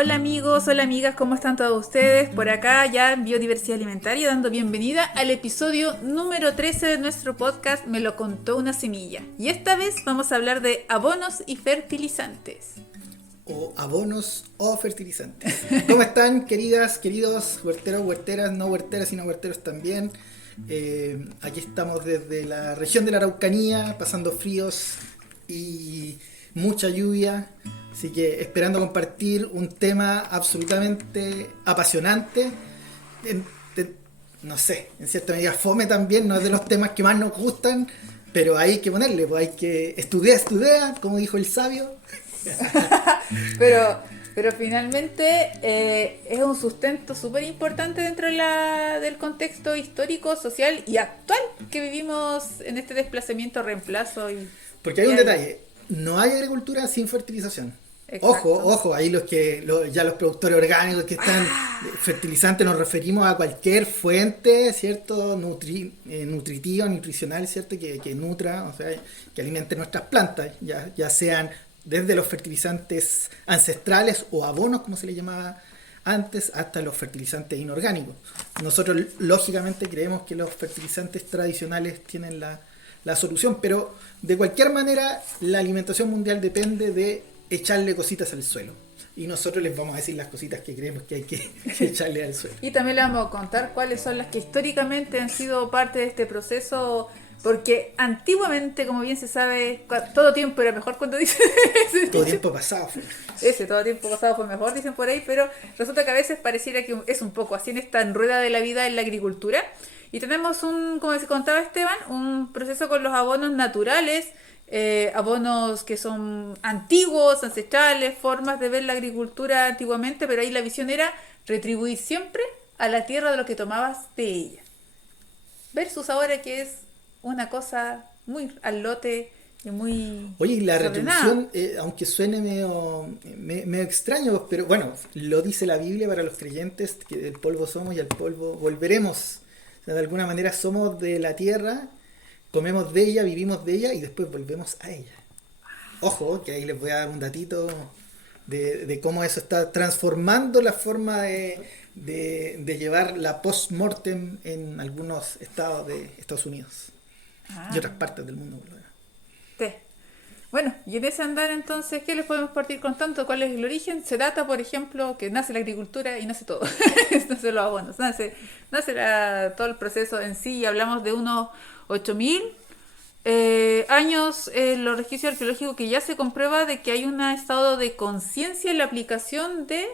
Hola amigos, hola amigas, ¿cómo están todos ustedes? Por acá ya en Biodiversidad Alimentaria dando bienvenida al episodio número 13 de nuestro podcast Me lo contó una semilla. Y esta vez vamos a hablar de abonos y fertilizantes. O abonos o fertilizantes. ¿Cómo están, queridas, queridos huerteros, huerteras, no huerteras y no huerteros también? Aquí estamos desde la región de la Araucanía, pasando fríos y mucha lluvia, así que esperando compartir un tema absolutamente apasionante, en- en- no sé, en cierta medida fome también, no es de los temas que más nos gustan, pero hay que ponerle, pues hay que estudiar, como dijo el sabio. Pero finalmente es un sustento súper importante dentro de del contexto histórico, social y actual que vivimos en este desplazamiento, reemplazo Porque hay y un hay- detalle, no hay agricultura sin fertilización. Ojo, Exacto. ojo, ahí ya los productores orgánicos que están fertilizantes, nos referimos a cualquier fuente, ¿cierto? Nutritiva, nutricional, ¿cierto? Que nutra, o sea, que alimente nuestras plantas, ya sean desde los fertilizantes ancestrales o abonos, como se le llamaba antes, hasta los fertilizantes inorgánicos. Nosotros, lógicamente, creemos que los fertilizantes tradicionales tienen la solución, pero de cualquier manera la alimentación mundial depende de echarle cositas al suelo, y nosotros les vamos a decir las cositas que creemos que hay que echarle al suelo. Y también le vamos a contar cuáles son las que históricamente han sido parte de este proceso, porque antiguamente, como bien se sabe, todo tiempo era mejor cuando dice ese Todo dicho. tiempo pasado fue. Ese todo tiempo pasado fue mejor, dicen por ahí, pero resulta que a veces pareciera que es un poco así en esta rueda de la vida en la agricultura. Y tenemos como se contaba Esteban, un proceso con los abonos naturales, abonos que son antiguos, ancestrales, formas de ver la agricultura antiguamente, pero ahí la visión era retribuir siempre a la tierra de lo que tomabas de ella. Versus ahora que es una cosa muy al lote y muy Oye, y la desordenada. retribución, aunque suene medio extraño, pero bueno, lo dice la Biblia para los creyentes, que del polvo somos y al polvo volveremos. O sea, de alguna manera somos de la tierra, comemos de ella, vivimos de ella y después volvemos a ella. Ojo, que ahí les voy a dar un datito de cómo eso está transformando la forma de llevar la post-mortem en algunos estados de Estados Unidos y Ah, otras partes del mundo. Por lo demás. té. Bueno, y en ese andar entonces, ¿qué les podemos partir contando? ¿Cuál es el origen? Se data, por ejemplo, que nace la agricultura y nace todo. Nace los abonos, nace todo el proceso en sí. Y hablamos de unos 8000 años en los registros arqueológicos que ya se comprueba de que hay un estado de conciencia en la aplicación de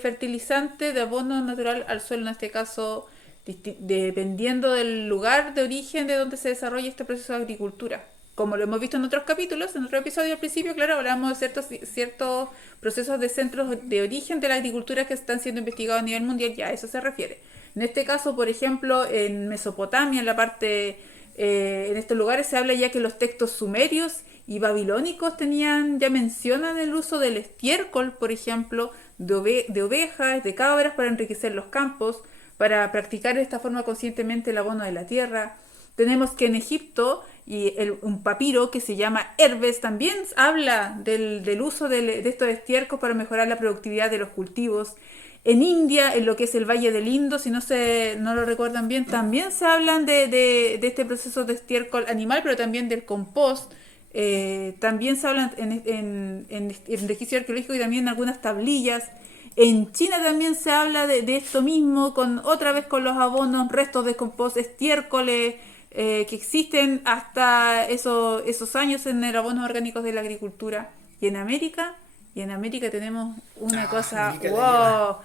fertilizante de abono natural al suelo, en este caso, dependiendo del lugar de origen de donde se desarrolla este proceso de agricultura. Como lo hemos visto en otros capítulos, en otro episodio al principio, claro, hablamos de ciertos procesos de centros de origen de la agricultura que están siendo investigados a nivel mundial, ya a eso se refiere. En este caso, por ejemplo, en Mesopotamia, en la parte, en estos lugares se habla ya que los textos sumerios y babilónicos ya mencionan el uso del estiércol, por ejemplo, de ovejas, de cabras para enriquecer los campos, para practicar de esta forma conscientemente el abono de la tierra. Tenemos que en Egipto un papiro que se llama Herbes también habla del uso de estos estiércoles para mejorar la productividad de los cultivos. En India, en lo que es el Valle del Indo, si no lo recuerdan bien, también se hablan de este proceso de estiércol animal, pero también del compost. También se hablan en registro arqueológico y también en algunas tablillas. En China también se habla de esto mismo, otra vez con los abonos, restos de compost, estiércoles, que existen hasta esos años en el abonos orgánicos de la agricultura. Y en América, y en América tenemos una Ah, cosa, América la lleva. wow.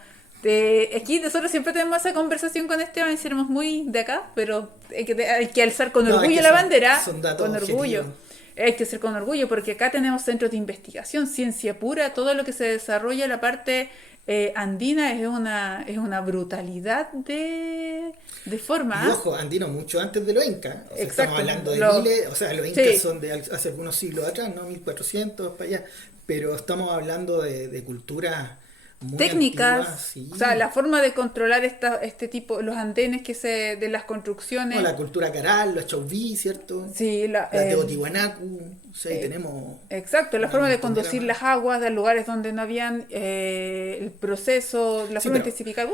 Aquí nosotros siempre tenemos esa conversación con Esteban y seremos muy de acá, pero hay que alzar con No, es orgullo que la son, bandera, son datos con orgullo. objetivos. Hay que ser con orgullo porque acá tenemos centros de investigación, ciencia pura, todo lo que se desarrolla, la parte andina es una brutalidad de Y forma, ¿eh? ojo, andino mucho antes de los incas. O sea, estamos Exacto. hablando de miles, o sea, los incas Sí, son de hace algunos siglos atrás, ¿no? 1400 para allá. Pero estamos hablando de culturas muy técnicas, antiguas, sí. o sea, la forma de controlar este tipo, los andenes de las No, construcciones. la cultura caral, los chauví, ¿cierto? Sí, La Teotihuanacu, o sea, ahí eh, tenemos exacto, la una forma de montonera conducir más. las aguas de lugares donde no habían el proceso, la Sí, forma de pero intensificar,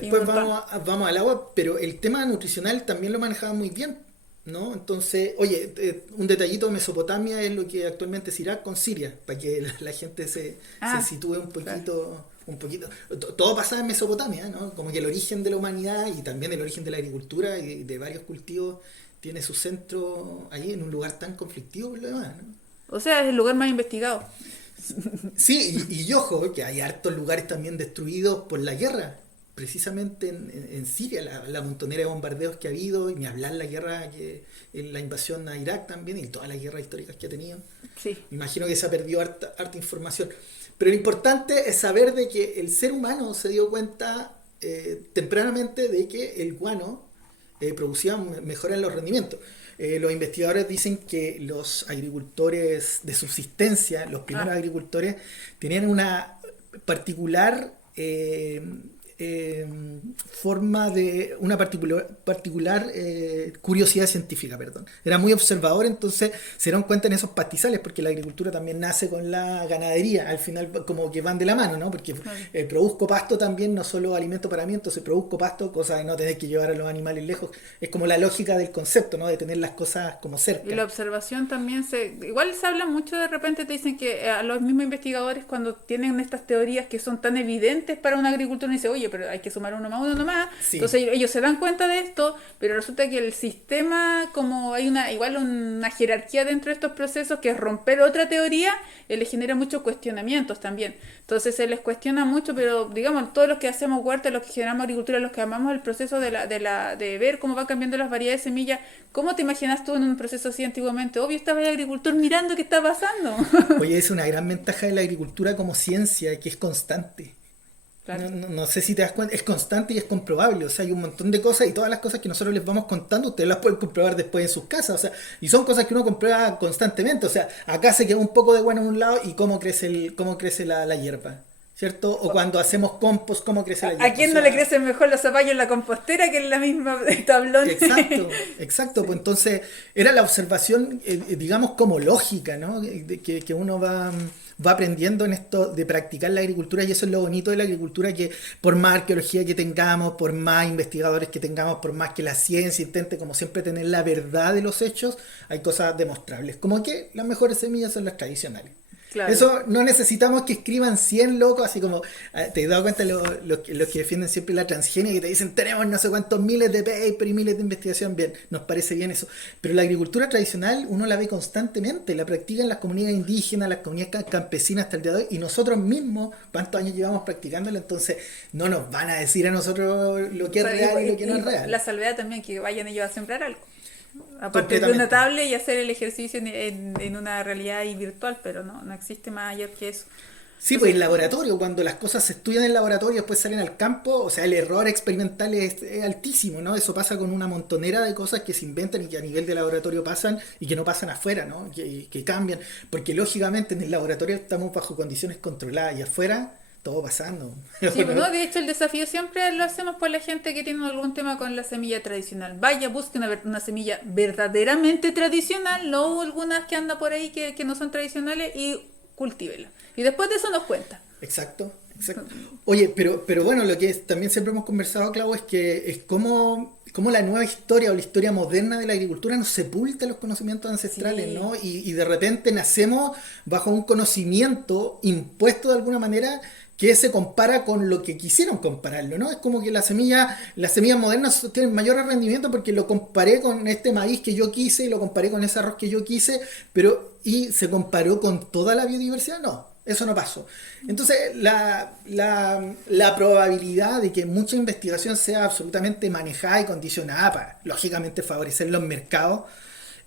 y un después montón. vamos al agua, pero el tema nutricional también lo manejaba muy bien, ¿no? Entonces, oye, un detallito, Mesopotamia es lo que actualmente es Irak con Siria, para que la gente se Ah, sitúe claro. un poquito. Todo pasaba en Mesopotamia, ¿no? Como que el origen de la humanidad y también el origen de la agricultura y de varios cultivos tiene su centro ahí en un lugar tan conflictivo por lo demás, ¿no? O sea, es el lugar más investigado. Sí, y ojo, que hay hartos lugares también destruidos por la guerra. Precisamente en Siria, la montonera de bombardeos que ha habido, y ni hablar la guerra, la invasión a Irak también, y todas las guerras históricas que ha tenido. Sí, Me imagino que se ha perdido harta información. Pero lo importante es saber de que el ser humano se dio cuenta tempranamente de que el guano producía mejoras en los rendimientos. Los investigadores dicen que los agricultores de subsistencia, los primeros ah, agricultores, tenían una particular eh, forma de una particular curiosidad científica, perdón. Era muy observador, entonces se dieron cuenta en esos pastizales, porque la agricultura también nace con la ganadería, al final como que van de la mano, ¿no? Porque claro. produzco pasto también, no solo alimento para mí, entonces produzco pasto, cosa de no tener que llevar a los animales lejos. Es como la lógica del concepto, ¿no? De tener las cosas como Y cerca. la observación también igual se habla mucho, de repente te dicen que a los mismos investigadores, cuando tienen estas teorías que son tan evidentes para un agricultor, dice, oye, pero hay que sumar uno más. Sí. Entonces ellos se dan cuenta de esto, pero resulta que el sistema, como hay igual una jerarquía dentro de estos procesos, que es romper otra teoría, les genera muchos cuestionamientos también. Entonces se les cuestiona mucho, pero digamos, todos los que hacemos huerta, los que generamos agricultura, los que amamos el proceso de ver cómo van cambiando las variedades de semillas. ¿Cómo te imaginas tú en un proceso así antiguamente? Obvio, estaba el agricultor mirando qué está pasando. Oye, es una gran ventaja de la agricultura como ciencia, que es constante. Claro. No sé si te das cuenta, es constante y es comprobable. O sea, hay un montón de cosas y todas las cosas que nosotros les vamos contando, ustedes las pueden comprobar después en sus casas. O sea, y son cosas que uno comprueba constantemente. O sea, acá se queda un poco de bueno en un lado y cómo crece la hierba. ¿Cierto? O cuando hacemos compost, cómo crece la ¿A hierba. O quién no le sea, crecen mejor los zapallos en la compostera que en la misma tablón? exacto, exacto. Pues Sí, entonces era la observación, digamos, como lógica, ¿no? Que uno va aprendiendo en esto de practicar la agricultura y eso es lo bonito de la agricultura, que por más arqueología que tengamos, por más investigadores que tengamos, por más que la ciencia intente, como siempre, tener la verdad de los hechos, hay cosas demostrables. Como que las mejores semillas son las tradicionales. claro. Eso no necesitamos que escriban 100 locos, así como te has dado cuenta los que defienden siempre la transgenia, que te dicen tenemos no sé cuántos miles de paper y miles de investigación. Bien, nos parece bien eso. Pero la agricultura tradicional uno la ve constantemente, la practican las comunidades indígenas, las comunidades campesinas hasta el día de hoy, y nosotros mismos, ¿cuántos años llevamos practicándola? Entonces no nos van a decir a nosotros lo O que es sea, real y lo que no y es real. la salvedad también, que vayan ellos a sembrar algo. A partir de una Completamente. tablet y hacer el ejercicio en una realidad ahí virtual, pero no existe más allá que eso. Sí, pues Entonces, el laboratorio, cuando las cosas se estudian en el laboratorio y después salen al campo, o sea, el error experimental es altísimo, ¿no? Eso pasa con una montonera de cosas que se inventan y que a nivel de laboratorio pasan y que no pasan afuera, ¿no? Que cambian, porque lógicamente en el laboratorio estamos bajo condiciones controladas y afuera todo pasando. sí, bueno, de hecho el desafío siempre lo hacemos por la gente que tiene algún tema con la semilla tradicional. Vaya, busque una semilla verdaderamente tradicional, no algunas que andan por ahí que no son tradicionales, y cultívela. Y después de eso nos cuenta. Exacto, exacto. Oye, pero bueno, lo que también siempre hemos conversado, Clau, es que es como la nueva historia o la historia moderna de la agricultura nos sepulta los conocimientos ancestrales, Sí, ¿no? Y de repente nacemos bajo un conocimiento impuesto de alguna manera que se compara con lo que quisieron compararlo, ¿no? Es como que las semillas modernas tienen mayor rendimiento porque lo comparé con este maíz que yo quise y lo comparé con ese arroz que yo quise, pero ¿y se comparó con toda la biodiversidad? No, eso no pasó. Entonces, la probabilidad de que mucha investigación sea absolutamente manejada y condicionada para, lógicamente, favorecer los mercados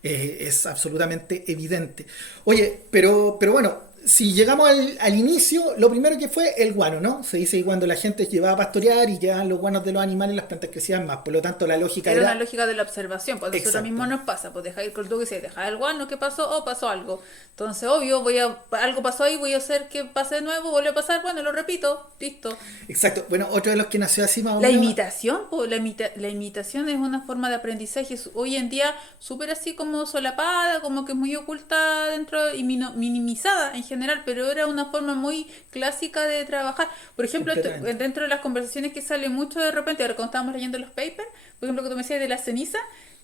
es absolutamente evidente. Oye, pero bueno, si llegamos al inicio, lo primero que fue el guano, ¿no? Se dice que cuando la gente llevaba a pastorear y llevaban los guanos de los animales, las plantas crecían más. Por lo tanto, la lógica Era era... una lógica de la observación, pues a nosotros Exacto. mismos nos pasa, pues dejar el tú que se dejar el guano, ¿qué pasó? Oh, pasó algo. Entonces, obvio, algo pasó ahí, voy a hacer que pase de nuevo, vuelve a pasar, bueno, lo repito, listo. Exacto. Bueno, otro de los que nació así más o La menos... imitación, pues, la imitación es una forma de aprendizaje hoy en día súper así como solapada, como que muy oculta dentro y minimizada en general, pero era una forma muy clásica de trabajar. Por ejemplo, Completamente. dentro de las conversaciones que sale mucho de repente, ahora cuando estábamos leyendo los papers, por ejemplo, que tú me decías de la ceniza,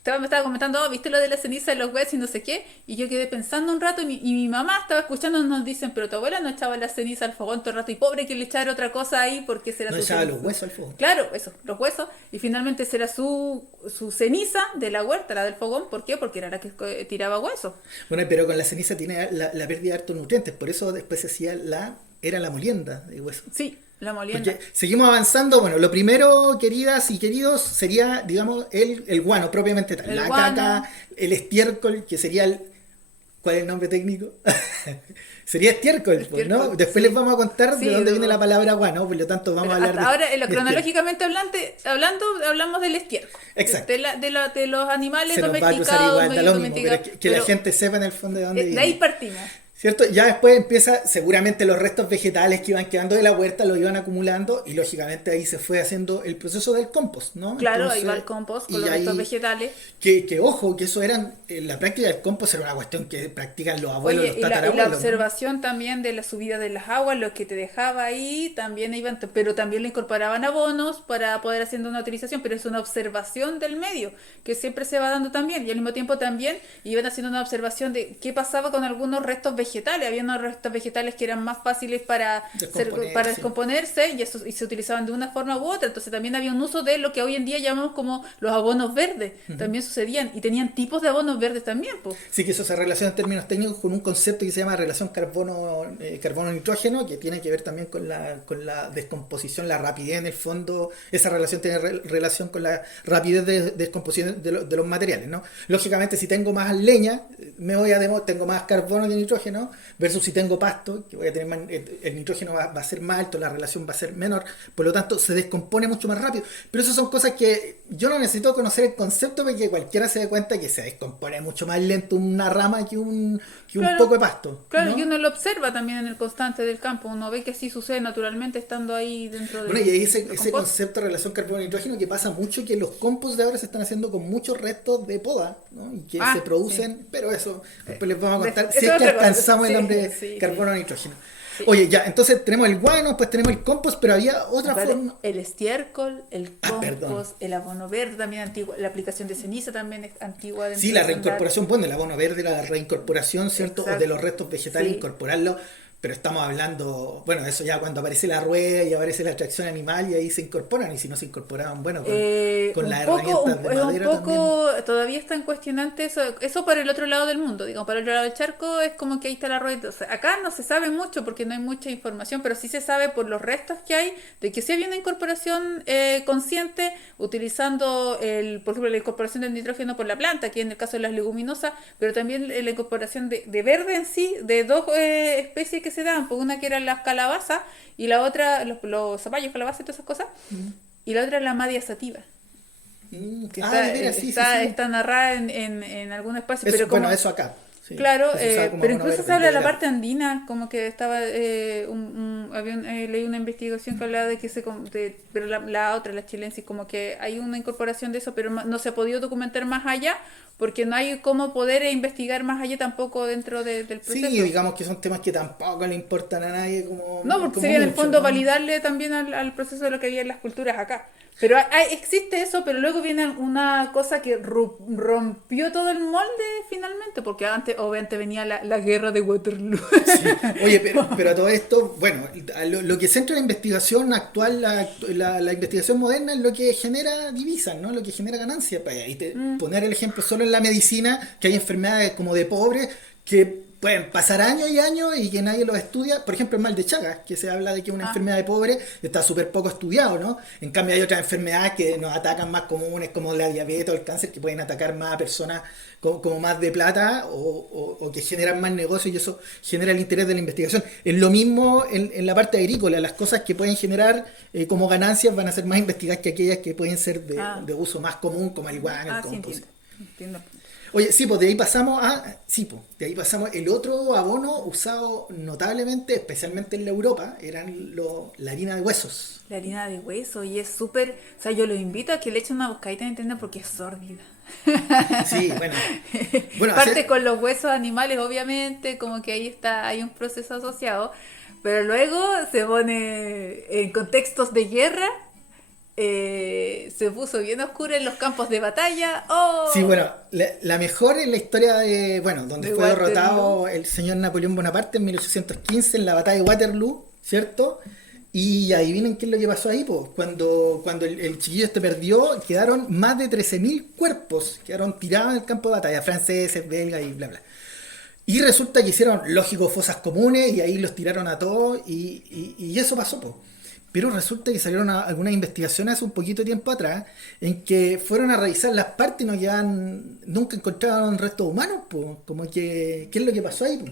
me estaba comentando, oh, viste lo de la ceniza de los huesos y no sé qué, y yo quedé pensando un rato y mi mamá estaba escuchando, nos dicen, pero tu abuela no echaba la ceniza al fogón todo el rato y pobre que le echara otra cosa ahí porque será No su echaba ceniza. los huesos al fuego. Claro, eso, los huesos, y finalmente será su ceniza de la huerta, la del fogón, ¿por qué? Porque era la que tiraba huesos. Bueno, pero con la ceniza tiene la pérdida de hartos nutrientes, por eso después se hacía era la molienda de hueso. Sí, la molienda. Porque seguimos avanzando, bueno, lo primero, queridas y queridos, sería, digamos, el guano propiamente tal. El La guano. caca, el estiércol, que sería el... ¿Cuál es el nombre técnico? Sería estiércol, pues, ¿no? Estiércol, Después sí. les vamos a contar Sí, de dónde viene luego. la palabra guano, por lo tanto vamos a hablar Hasta ahora, de cronológicamente hablando, hablamos del estiércol. Exacto. De los animales se nos va a cruzar domesticados, igual, da medio lo mismo, pero domesticados. que la gente sepa en el fondo de dónde De ahí viene. partimos. ¿Cierto? Ya después empieza, seguramente los restos vegetales que iban quedando de la huerta los iban acumulando y lógicamente ahí se fue haciendo el proceso del compost, ¿no? Claro, Entonces, ahí va el compost con y los restos ahí- vegetales. ojo, que eso eran, la práctica del compost era una cuestión que practican los abuelos, Oye, los y la tatarabuelos, ¿no? observación también de la subida de las aguas, lo que te dejaba ahí, también iban, pero también le incorporaban abonos para poder haciendo una utilización, pero es una observación del medio, que siempre se va dando también, y al mismo tiempo también iban haciendo una observación de qué pasaba con algunos restos vegetales, había unos restos vegetales que eran más fáciles para descomponerse y se utilizaban de una forma u otra, entonces también había un uso de lo que hoy en día llamamos como los abonos verdes, también sucedían, y tenían tipos de abonos verdes también, pues. Sí, que eso se relaciona en términos técnicos con un concepto que se llama relación carbono-nitrógeno, que tiene que ver también con la descomposición, la rapidez en el fondo. Esa relación tiene relación con la rapidez de descomposición de los materiales, ¿no? Lógicamente, si tengo más leña, tengo más carbono que nitrógeno, versus si tengo pasto, que voy a tener más, el nitrógeno va a ser más alto, la relación va a ser menor, por lo tanto se descompone mucho más rápido. Pero esas son cosas que yo no necesito conocer el concepto porque cualquiera se da cuenta que se descompone mucho más lento una rama que un Claro, poco de pasto. claro, ¿no? y uno lo observa también en el constante del campo, uno ve que así sucede naturalmente estando ahí dentro Bueno, y del ahí ese compost. concepto de relación carbono-nitrógeno que pasa mucho, que los compost de ahora se están haciendo con muchos restos de poda, ¿no? Y que se producen, pero eso después les vamos a contar Eso si es es que otra cosa. alcanzamos el Sí, hambre sí, sí. carbono-nitrógeno. Sí. Oye, ya, entonces tenemos el guano, pues tenemos el compost, pero había otra Vale, forma. el estiércol, el Perdón. compost, el abono verde también antiguo, la aplicación de ceniza también es antigua. dentro Sí, la del estándar. reincorporación, bueno, el abono verde, la reincorporación, ¿cierto? Exacto. De los restos vegetales, Sí. incorporarlo, pero estamos hablando, bueno, eso ya cuando aparece la rueda y aparece la atracción animal y ahí se incorporan, y si no se incorporaban, bueno, con Un las poco, herramientas de es un madera también. poco, todavía está en cuestionante eso para el otro lado del mundo, digamos, para el otro lado del charco es como que ahí está la rueda. O sea, acá no se sabe mucho porque no hay mucha información, pero sí se sabe por los restos que hay de que sí había una incorporación consciente utilizando, por ejemplo, la incorporación del nitrógeno por la planta, aquí en el caso de las leguminosas, pero también la incorporación de verde en sí, de dos especies que se daban, pues una que eran las calabazas y la otra, los zapallos, calabazas y todas esas cosas, y la otra la madia sativa. Que De veras, sí, sí, sí. está narrada en algún espacio, Eso, pero como, bueno, eso acá. Sí, claro, que se usaba como pero abono incluso verde, se habla de la era- parte andina, como que estaba, leí una investigación que hablaba de que pero la otra, la chilensis, como que hay una incorporación de eso, pero no se ha podido documentar más allá, porque no hay cómo poder investigar más allá tampoco dentro del proceso. Sí, digamos que son temas que tampoco le importan a nadie como... No, porque como sería en el mucho, fondo ¿no? validarle también al proceso de lo que había en las culturas acá. Pero existe eso, pero luego viene una cosa que rompió todo el molde finalmente, porque antes obviamente venía la guerra de Waterloo. Sí. Oye, pero a todo esto, bueno, lo que centra la investigación actual, la investigación moderna es lo que genera divisas, ¿no? Lo que genera ganancias. Poner el ejemplo solo en la medicina, que hay enfermedades como de pobres que pueden pasar años y años y que nadie los estudia. Por ejemplo, el mal de Chagas, que se habla de que es una enfermedad de pobre, está súper poco estudiado, ¿no? En cambio hay otras enfermedades que nos atacan más comunes, como la diabetes o el cáncer, que pueden atacar más a personas como más de plata o que generan más negocios y eso genera el interés de la investigación. Es lo mismo en la parte agrícola, las cosas que pueden generar como ganancias van a ser más investigadas que aquellas que pueden ser de uso más común, como marihuana, el Sí, compost. entiendo. Oye, sí, pues de ahí pasamos de ahí pasamos el otro abono usado notablemente, especialmente en la Europa, eran la harina de huesos. La harina de hueso y es súper, o sea, yo los invito a que le echen una buscadita en internet porque es sórdida. Sí, bueno, Parte con los huesos animales, obviamente, como que ahí está, hay un proceso asociado, pero luego se pone en contextos de guerra, se puso bien oscuro en los campos de batalla. ¡Oh! sí, bueno, la mejor es la historia de, bueno, donde De fue Waterloo. derrotado el señor Napoleón Bonaparte en 1815 en la batalla de Waterloo, ¿cierto? Y adivinen qué es lo que pasó ahí, pues. Cuando el chiquillo este perdió, quedaron más de 13.000 cuerpos, quedaron tirados en el campo de batalla, franceses, belgas y bla, bla. Y resulta que hicieron, lógico, fosas comunes y ahí los tiraron a todos y eso pasó, pues. Pero resulta que salieron algunas investigaciones hace un poquito de tiempo atrás en que fueron a revisar las partes y no quedaban, nunca encontraron restos humanos, pues. Como que, ¿qué es lo que pasó ahí, pues?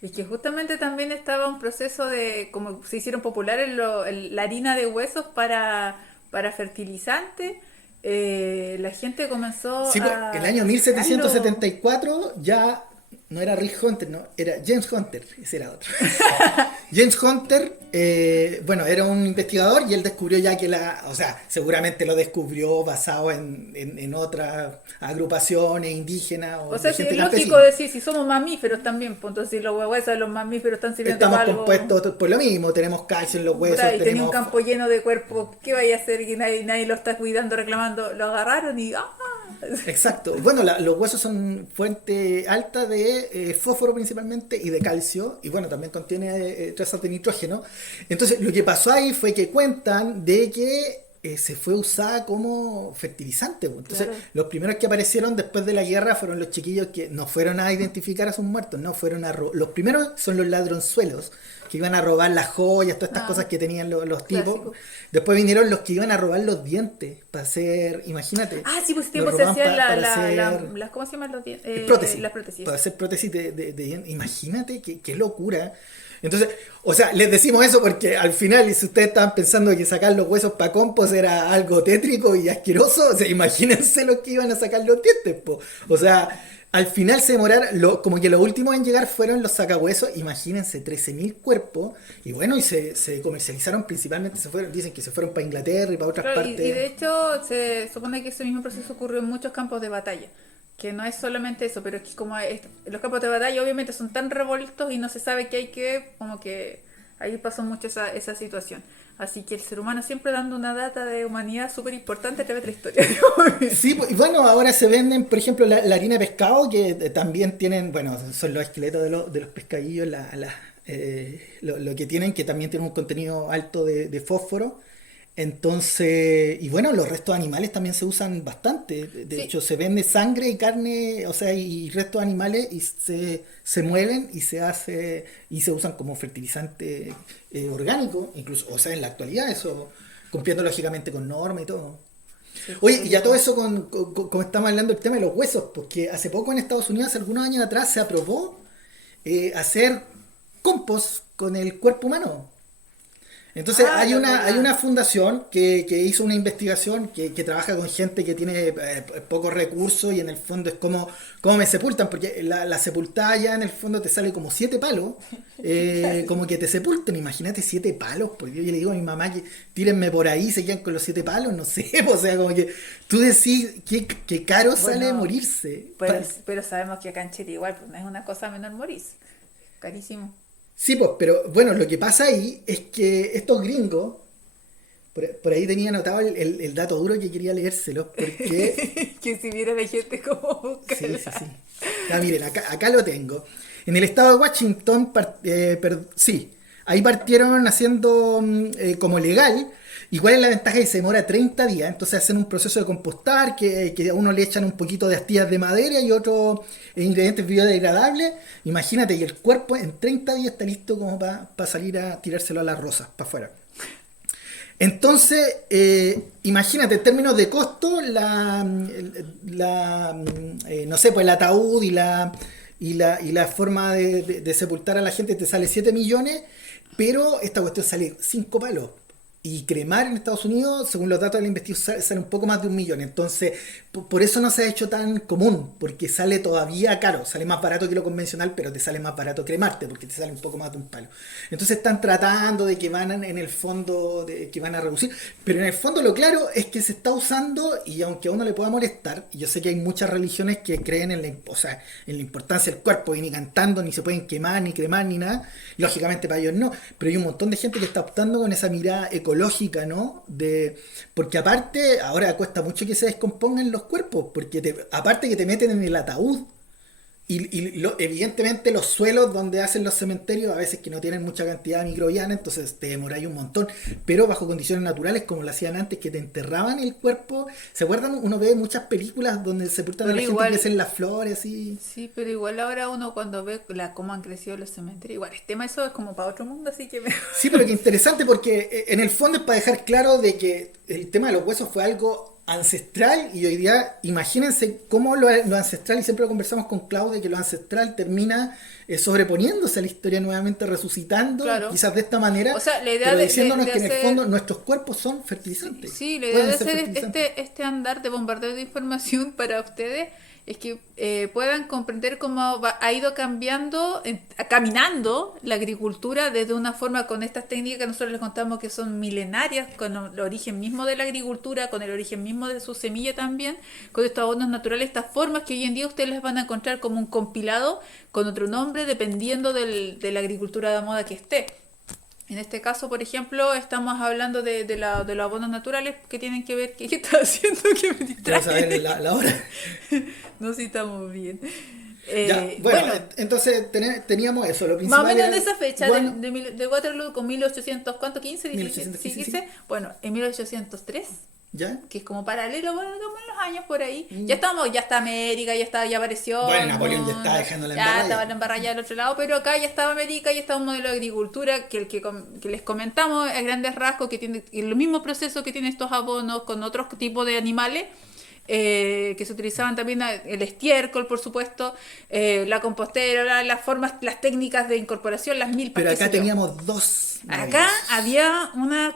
Y que justamente también estaba un proceso de, como se hicieron populares la harina de huesos para fertilizante, la gente comenzó Sí, pues, el año a sacarlo. 1774 ya no era Rick Hunter, no, era James Hunter, ese era otro. James Hunter, bueno, era un investigador y él descubrió ya que o sea, seguramente lo descubrió basado en otras agrupaciones indígenas o O sea, de sí, gente es lógico campesina. decir, si somos mamíferos también, pues entonces si los huesos de los mamíferos están sirviendo Estamos para algo, compuestos por lo mismo, tenemos calcio en los huesos, puta, y tenía un tenemos... campo lleno de cuerpos, ¿qué vaya a hacer? Que nadie lo está cuidando, reclamando, lo agarraron y ¡ah! Exacto. Bueno, los huesos son fuente alta de fósforo principalmente y de calcio, y bueno, también contiene trazas de nitrógeno. Entonces, lo que pasó ahí fue que cuentan de que se fue usada como fertilizante, pues. Entonces, Claro. los primeros que aparecieron después de la guerra fueron los chiquillos que no fueron a identificar a sus muertos, no fueron los primeros son los ladronzuelos que iban a robar las joyas, todas estas cosas que tenían los tipos. Clásico. Después vinieron los que iban a robar los dientes para hacer, imagínate, Ah, sí, pues ese los tiempo se robaban hacían para hacer las, ¿cómo se llaman los dientes? prótesis, Las prótesis. para hacer prótesis de dientes. Imagínate qué locura. Entonces, o sea, les decimos eso porque al final, si ustedes estaban pensando que sacar los huesos para compost era algo tétrico y asqueroso, o sea, imagínense los que iban a sacar los dientes, po. O sea, al final se demoraron, como que los últimos en llegar fueron los sacahuesos, imagínense, 13.000 cuerpos, y bueno, y se comercializaron principalmente, dicen que se fueron para Inglaterra y para otras Claro, partes. y de hecho se supone que ese mismo proceso ocurrió en muchos campos de batalla. Que no es solamente eso, pero es que como los campos de batalla obviamente son tan revueltos y no se sabe qué hay que, como que ahí pasó mucho esa situación. Así que el ser humano siempre dando una data de humanidad súper importante a través de la historia. Sí, pues, y bueno, ahora se venden, por ejemplo, la harina de pescado, que también tienen, bueno, son los esqueletos de los pescadillos, lo que tienen, que también tienen un contenido alto de fósforo. Entonces, y bueno, los restos animales también se usan bastante. De Sí, hecho, se vende sangre y carne, o sea, y restos animales y se mueven y se usan como fertilizante orgánico, incluso, o sea, en la actualidad, eso, cumpliendo lógicamente con normas y todo. sí, Oye, y ya todo rico. eso como estamos hablando del tema de los huesos, porque hace poco en Estados Unidos, hace algunos años atrás, se aprobó hacer compost con el cuerpo humano. Entonces Ah, hay la una verdad. fundación que hizo una investigación que trabaja con gente que tiene pocos recursos y en el fondo es como me sepultan, porque la sepultada ya en el fondo te sale como 7 palos, como que te sepulten, imagínate 7 palos, pues yo le digo a mi mamá que tírenme por ahí, se quedan con los 7 palos, no sé, o sea, como que tú decís que caro sale Bueno, morirse. pero sabemos que acá en Chile igual, pues no es una cosa menor morirse. Carísimo. Sí, pues, pero bueno, lo que pasa ahí es que estos gringos, por ahí tenía anotado el dato duro que quería leérselo, porque... Que si viera la gente como Sí, buscarla. sí, sí. Ya miren, acá lo tengo. En el estado de Washington, sí, ahí partieron haciendo como legal. ¿Y cuál es la ventaja? Que se demora 30 días, entonces hacen un proceso de compostar, que a uno le echan un poquito de astillas de madera y otros ingredientes biodegradables. Imagínate, y el cuerpo en 30 días está listo como para salir a tirárselo a las rosas, para afuera. Entonces, imagínate, en términos de costo, no sé, pues el ataúd y la forma de sepultar a la gente te sale 7 millones, pero esta cuestión sale 5 palos. Y cremar en Estados Unidos, según los datos de la investigación, sale un poco más de 1 millón. Entonces, por eso no se ha hecho tan común, porque sale todavía caro. Sale más barato que lo convencional, pero te sale más barato cremarte, porque te sale un poco más de un palo. Entonces están tratando de que van en el fondo, de que van a reducir. Pero en el fondo lo claro es que se está usando, y aunque a uno le pueda molestar, y yo sé que hay muchas religiones que creen en la importancia del cuerpo, y ni cantando, ni se pueden quemar, ni cremar, ni nada. Lógicamente para ellos no. Pero hay un montón de gente que está optando con esa mirada ecológica, ¿no? Porque aparte, ahora cuesta mucho que se descompongan los cuerpos, porque aparte que te meten en el ataúd, evidentemente los suelos donde hacen los cementerios a veces que no tienen mucha cantidad de microbiana, entonces te demoráis un montón, pero bajo condiciones naturales como lo hacían antes, que te enterraban el cuerpo. ¿Se acuerdan? Uno ve muchas películas donde sepultan a la gente, que hacen las flores y... Sí, pero igual ahora uno cuando ve cómo han crecido los cementerios, igual el tema eso es como para otro mundo, así que... Sí, pero que interesante, porque en el fondo es para dejar claro de que el tema de los huesos fue algo ancestral, y hoy día imagínense cómo lo ancestral, y siempre lo conversamos con Claudia, que lo ancestral termina sobreponiéndose a la historia nuevamente, resucitando, Claro. quizás de esta manera, O sea, la idea pero de diciéndonos que en hacer... el fondo nuestros cuerpos son fertilizantes. Sí, la idea Pueden de ser hacer fertilizantes. este andar de bombardeo de información para ustedes es que puedan comprender cómo ha ido cambiando, caminando la agricultura desde una forma con estas técnicas que nosotros les contamos que son milenarias, con el origen mismo de la agricultura, con el origen mismo de su semilla también, con estos abonos naturales, estas formas que hoy en día ustedes les van a encontrar como un compilado con otro nombre dependiendo de la agricultura de moda que esté. En este caso, por ejemplo, estamos hablando de los abonos naturales que tienen que ver... ¿Qué está haciendo que me distrae? Vamos a ver la hora. No, si estamos bien. Ya, bueno, entonces teníamos eso, lo Más principal o menos era, en esa fecha bueno, de Waterloo con 1800, ¿cuánto? 15, 17, 1815, sí. 15. Bueno, en 1803, ¿ya? que es como paralelo, bueno, como en los años por ahí. Ya está América, ya apareció. Bueno, Napoleón ya estaba dejando la embarrada. Ya estaba la embarrada ya del otro lado, pero acá ya estaba América, ya estaba un modelo de agricultura que les comentamos a grandes rasgos, que tiene el mismo proceso que tiene estos abonos con otros tipos de animales. Que se utilizaban también el estiércol, por supuesto, la compostera, las formas, las técnicas de incorporación, las milpas. Pero acá teníamos dos. Acá había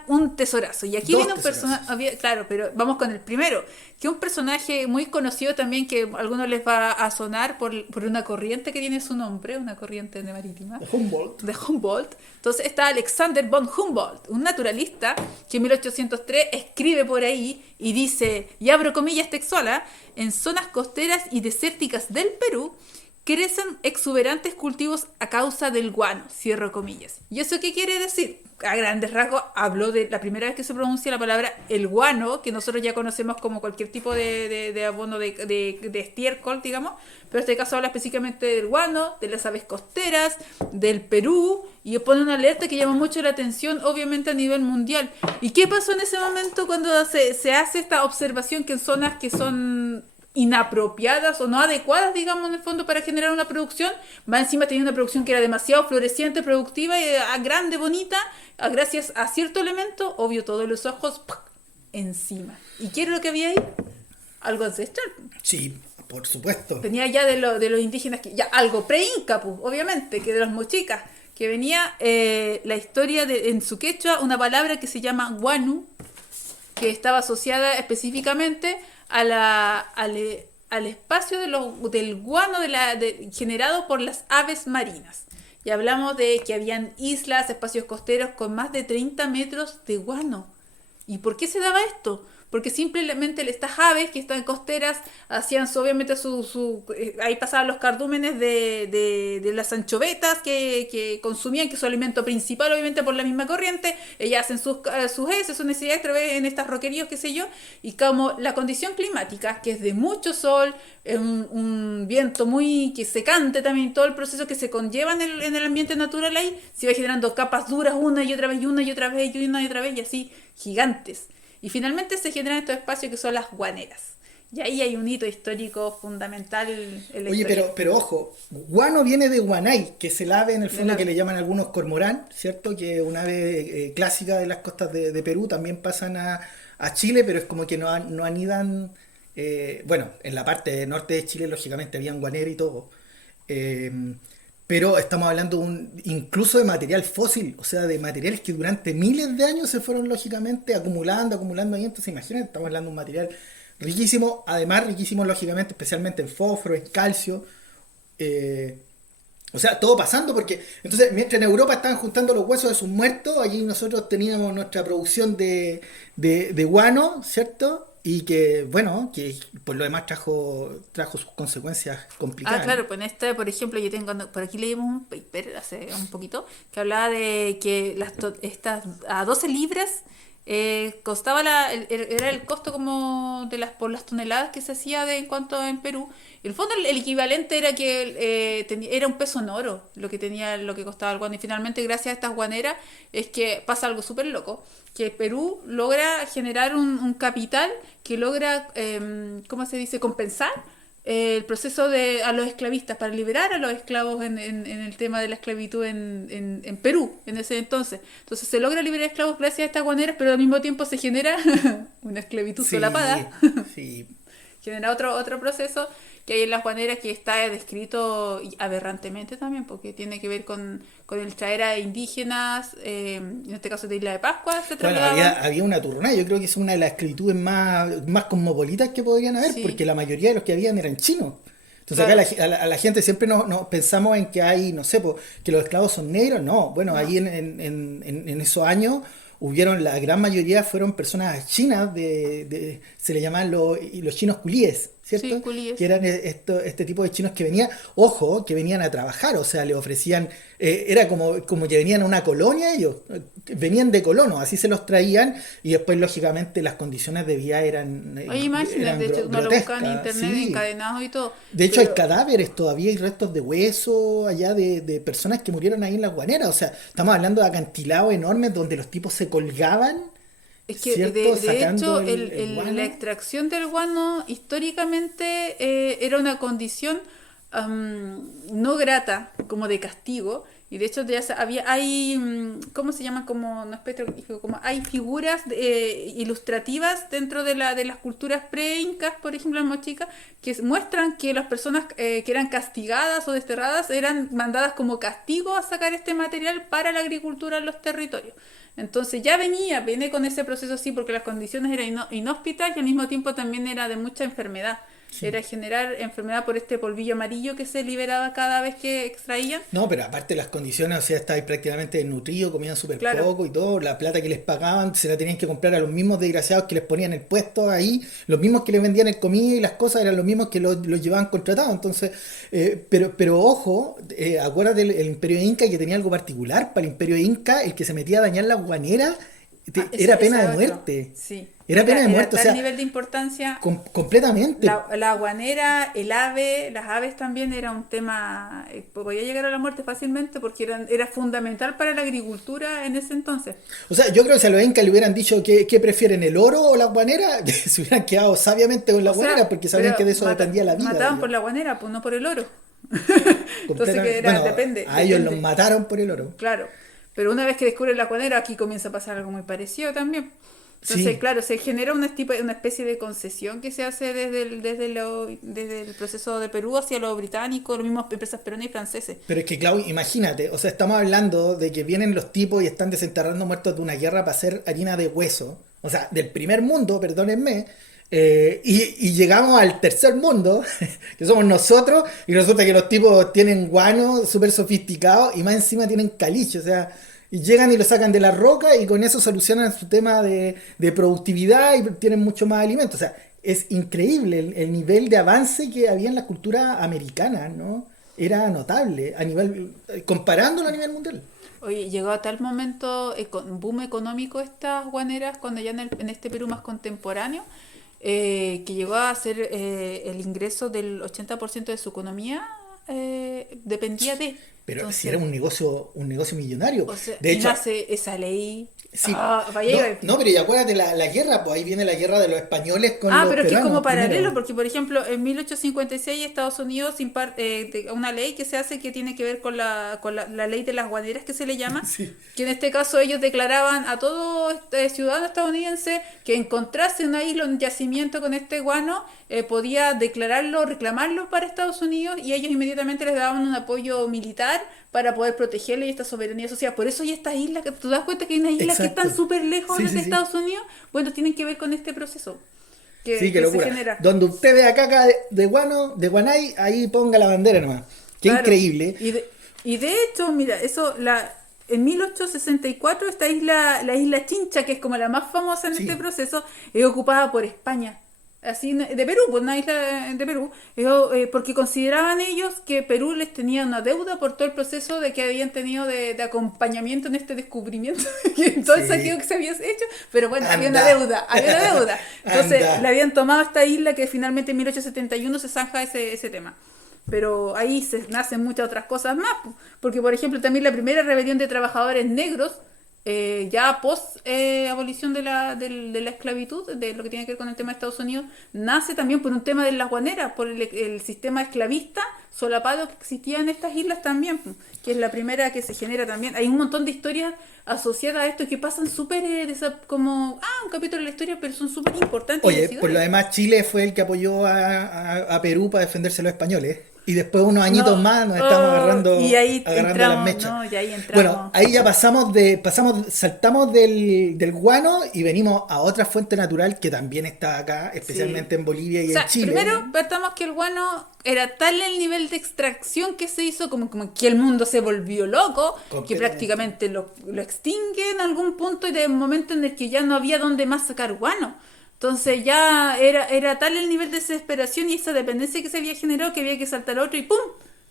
un tesorazo. Y aquí viene un personaje. Claro, pero vamos con el primero. Que es un personaje muy conocido también, que a algunos les va a sonar por una corriente que tiene su nombre, una corriente de marítima. De Humboldt. De Humboldt. Entonces está Alexander von Humboldt, un naturalista que en 1803 escribe por ahí y dice, y abro comillas textuales, en zonas costeras y desérticas del Perú crecen exuberantes cultivos a causa del guano, cierro comillas. ¿Y eso qué quiere decir? A grandes rasgos habló de la primera vez que se pronuncia la palabra el guano, que nosotros ya conocemos como cualquier tipo de abono de estiércol, digamos, pero en este caso habla específicamente del guano, de las aves costeras, del Perú, y pone una alerta que llama mucho la atención, obviamente a nivel mundial. ¿Y qué pasó en ese momento cuando se hace esta observación que en zonas que son inapropiadas o no adecuadas, digamos, en el fondo para generar una producción, va encima tenía una producción que era demasiado floreciente, productiva y grande, bonita, gracias a cierto elemento, obvio todos los ojos encima? ¿Y qué era lo que había ahí? Algo ancestral. Sí, por supuesto. Venía ya de los indígenas, ya algo pre-inca, pues, obviamente, que de los mochicas, que venía la historia en su quechua, una palabra que se llama guanu, que estaba asociada específicamente al espacio del guano generado por las aves marinas. Y hablamos de que habían islas, espacios costeros con más de 30 metros de guano. ¿Y por qué se daba esto? porque simplemente estas aves que están costeras hacían obviamente ahí pasaban los cardúmenes de las anchovetas que consumían, que es su alimento principal, obviamente por la misma corriente. Ellas hacen sus heces, sus necesidades en estas roquerías, qué sé yo, y como la condición climática, que es de mucho sol, un viento muy que secante también, todo el proceso que se conlleva en el ambiente natural ahí, se va generando capas duras una y otra vez, y una y otra vez, y una y otra vez, y así, gigantes. Y finalmente se generan estos espacios que son las guaneras. Y ahí hay un hito histórico fundamental en la Oye, historia. pero ojo, guano viene de guanay, que es el ave en el Del fondo que ave. le llaman algunos cormorán, ¿cierto? Que es un ave clásica de las costas de Perú, también pasan a Chile, pero es como que no anidan, bueno, en la parte norte de Chile lógicamente habían guanera y todo, eh, pero estamos hablando incluso de material fósil, o sea, de materiales que durante miles de años se fueron lógicamente acumulando ahí, entonces imagínate, estamos hablando de un material riquísimo, además riquísimo lógicamente, especialmente en fósforo, en calcio, eh, o sea, todo pasando porque, entonces, mientras en Europa estaban juntando los huesos de sus muertos, allí nosotros teníamos nuestra producción de guano, ¿cierto? Y que, bueno, que por lo demás trajo sus consecuencias Ah, complicadas, ¿no? claro, pues en este, por ejemplo, yo tengo, por aquí leímos un paper hace un poquito que hablaba de que estas a 12 libras costaba era el costo como por las toneladas que se hacía en cuanto en Perú. En el fondo el equivalente era que era un peso en oro lo que costaba el guano. Y finalmente gracias a estas guaneras es que pasa algo súper loco, que Perú logra generar un capital que logra, ¿cómo se dice?, compensar el proceso a los esclavistas para liberar a los esclavos en el tema de la esclavitud en Perú en ese entonces. Entonces se logra liberar esclavos gracias a estas guaneras, pero al mismo tiempo se genera una esclavitud Sí, solapada. sí. Genera otro proceso que hay en las guaneras que está descrito aberrantemente también, porque tiene que ver con el traer a indígenas, en este caso de Isla de Pascua, se Bueno, trasladaban. había una turronada, yo creo que es una de las esclavitudes más cosmopolitas que podrían haber, porque Sí, la mayoría de los que habían eran chinos. Entonces acá claro. a la gente siempre nos pensamos en que hay, no sé, que los esclavos son negros. No, bueno, No. ahí en esos años hubieron, la gran mayoría fueron personas chinas, se le llamaban los chinos culíes, Sí, ¿cierto? Que culíes. eran este tipo de chinos que venían, ojo, que venían a trabajar, o sea, le ofrecían, era como que venían a una colonia ellos, venían de colonos, así se los traían y después lógicamente las condiciones de vida Hay imágenes, eran de hecho, uno lo busca en grotescas, internet, sí. encadenados y todo. De hecho, hay Pero cadáveres todavía, hay restos de hueso allá de personas que murieron ahí en las guaneras. O sea, estamos hablando de acantilados enormes donde los tipos se colgaban, es que ¿cierto? de Sacando hecho el la guano. extracción del guano históricamente era una condición no grata, como de castigo. Y de hecho hay, ¿cómo se llama? Como, no es petroglífico, como hay figuras ilustrativas dentro de las culturas pre-incas, por ejemplo, en Mochica, que muestran que las personas que eran castigadas o desterradas eran mandadas como castigo a sacar este material para la agricultura en los territorios. Entonces ya viene con ese proceso así porque las condiciones eran inhóspitas y al mismo tiempo también era de mucha enfermedad. Sí. Era generar enfermedad por este polvillo amarillo que se liberaba cada vez que extraían. No, pero aparte las condiciones, o sea, estáis prácticamente desnutridos, comían súper Claro, poco y todo, la plata que les pagaban se la tenían que comprar a los mismos desgraciados que les ponían el puesto ahí, los mismos que les vendían el comida y las cosas eran los mismos que los llevaban contratados. Entonces, pero ojo, acuérdate el Imperio Inca que tenía algo particular. Para el Imperio Inca, el que se metía a dañar las guaneras era ese pena de otro. muerte. Sí. Era pena de Era muerte, o tal sea, nivel de importancia. completamente. La guanera, el ave, las aves también era un tema. Podía llegar a la muerte fácilmente porque era fundamental para la agricultura en ese entonces. O sea, yo creo que si a los incas le hubieran dicho que prefieren el oro o la guanera, se hubieran quedado sabiamente con la O guanera sea, porque sabían que pero de eso dependía la vida de mataban ellos. por la guanera, pues no por el oro. Entonces que Bueno, depende, a ellos los depende. mataron por el oro. Claro, pero una vez que descubren la guanera, aquí comienza a pasar algo muy parecido también. Entonces, Sí, claro, se genera una especie de concesión que se hace desde el proceso de Perú hacia los británicos, las mismas empresas peruanas y franceses. pero es que, Clau, imagínate, o sea, estamos hablando de que vienen los tipos y están desenterrando muertos de una guerra para hacer harina de hueso, o sea, del primer mundo, perdónenme, y llegamos al tercer mundo, que somos nosotros, y resulta que los tipos tienen guano súper sofisticados y más encima tienen caliche, o sea, y llegan y lo sacan de la roca y con eso solucionan su tema de productividad y tienen mucho más alimento. O sea, es increíble el nivel de avance que había en la cultura americana, ¿no? Era notable a nivel, comparándolo a nivel mundial. Oye, llegó a tal momento, boom económico estas guaneras, cuando ya en este Perú más contemporáneo, que llegó a ser el ingreso del 80% de su economía dependía de. Pero si era Entonces, un negocio millonario. o sea, De y hecho, nace esa ley. sí. Vaya, No, iba. no, pero y acuérdate la guerra, pues ahí viene la guerra de los españoles con los Pero es que es como peruanos paralelo, primero. porque por ejemplo en 1856 Estados Unidos una ley que se hace que tiene que ver con la ley de las guaneras que se le llama, Sí, que en este caso ellos declaraban a todo ciudadano estadounidense que encontrase una isla, un yacimiento con este guano, podía declararlo, reclamarlo para Estados Unidos y ellos inmediatamente les daban un apoyo militar para poder protegerle y esta soberanía social. Por eso hay estas islas, que tú das cuenta que hay unas islas que exacto. están súper lejos Sí, de sí, sí. Estados Unidos, bueno, tienen que ver con este proceso Sí, qué que se locura. genera. Donde usted vea caca de guano, de guanay, ahí ponga la bandera nomás. Qué Claro. increíble. Y de hecho, mira, en 1864 esta isla, la isla Chincha, que es como la más famosa en este Sí, proceso, es ocupada por España. Así, de Perú, pues una isla de Perú, porque consideraban ellos que Perú les tenía una deuda por todo el proceso de que habían tenido de acompañamiento en este descubrimiento, y en todo el saqueo sí. que se había hecho, pero bueno, había una Anda. deuda, había una deuda. Entonces le Anda. habían tomado esta isla que finalmente en 1871 se zanja ese tema. Pero ahí nacen muchas otras cosas más, porque por ejemplo también la primera rebelión de trabajadores negros, ya post abolición de la esclavitud, de lo que tiene que ver con el tema de Estados Unidos, nace también por un tema de las guaneras, por el sistema esclavista solapado que existía en estas islas también, que es la primera que se genera también. Hay un montón de historias asociadas a esto que pasan súper como, un capítulo de la historia, pero son súper importantes y Oye, por lo decidores. demás, Chile fue el que apoyó a Perú para defenderse a los españoles. Y después, unos añitos No, más, nos estamos y ahí agarrando las entramos, mechas. ¿no? Y ahí Bueno, entramos. ahí ya saltamos del guano y venimos a otra fuente natural que también está acá, Sí. especialmente en Bolivia O y en sea, Chile. primero partamos que el guano era tal el nivel de extracción que se hizo como que el mundo se volvió loco, que Completamente. prácticamente lo extingue en algún punto y de un momento en el que ya no había dónde más sacar guano. Entonces ya era tal el nivel de desesperación y esa dependencia que se había generado que había que saltar a otro y ¡pum!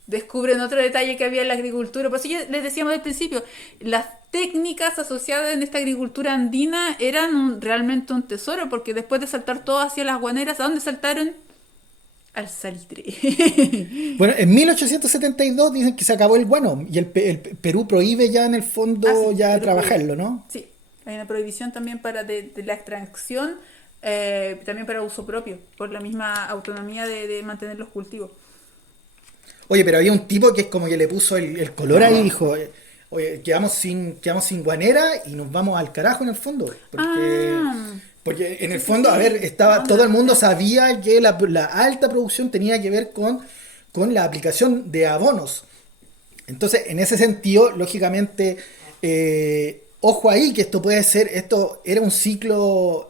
Descubren otro detalle que había en la agricultura. Por eso ya les decíamos al principio, las técnicas asociadas en esta agricultura andina eran realmente un tesoro, porque después de saltar todo hacia las guaneras, ¿a dónde saltaron? Al salitre. Bueno, en 1872 dicen que se acabó el guano y el Perú prohíbe ya en el fondo Sí, ya Perú prohíbe. trabajarlo, ¿no? Sí, hay una prohibición también de la extracción, también para uso propio, por la misma autonomía de mantener los cultivos. Oye, pero había un tipo que es como que le puso el color ahí y dijo, oye, quedamos sin guanera y nos vamos al carajo en el fondo. Ah, Porque en sí, el sí, fondo, a ver, sí. No, todo el no, mundo ya. sabía que la alta producción tenía que ver con la aplicación de abonos. Entonces, en ese sentido, lógicamente, ojo ahí que esto era un ciclo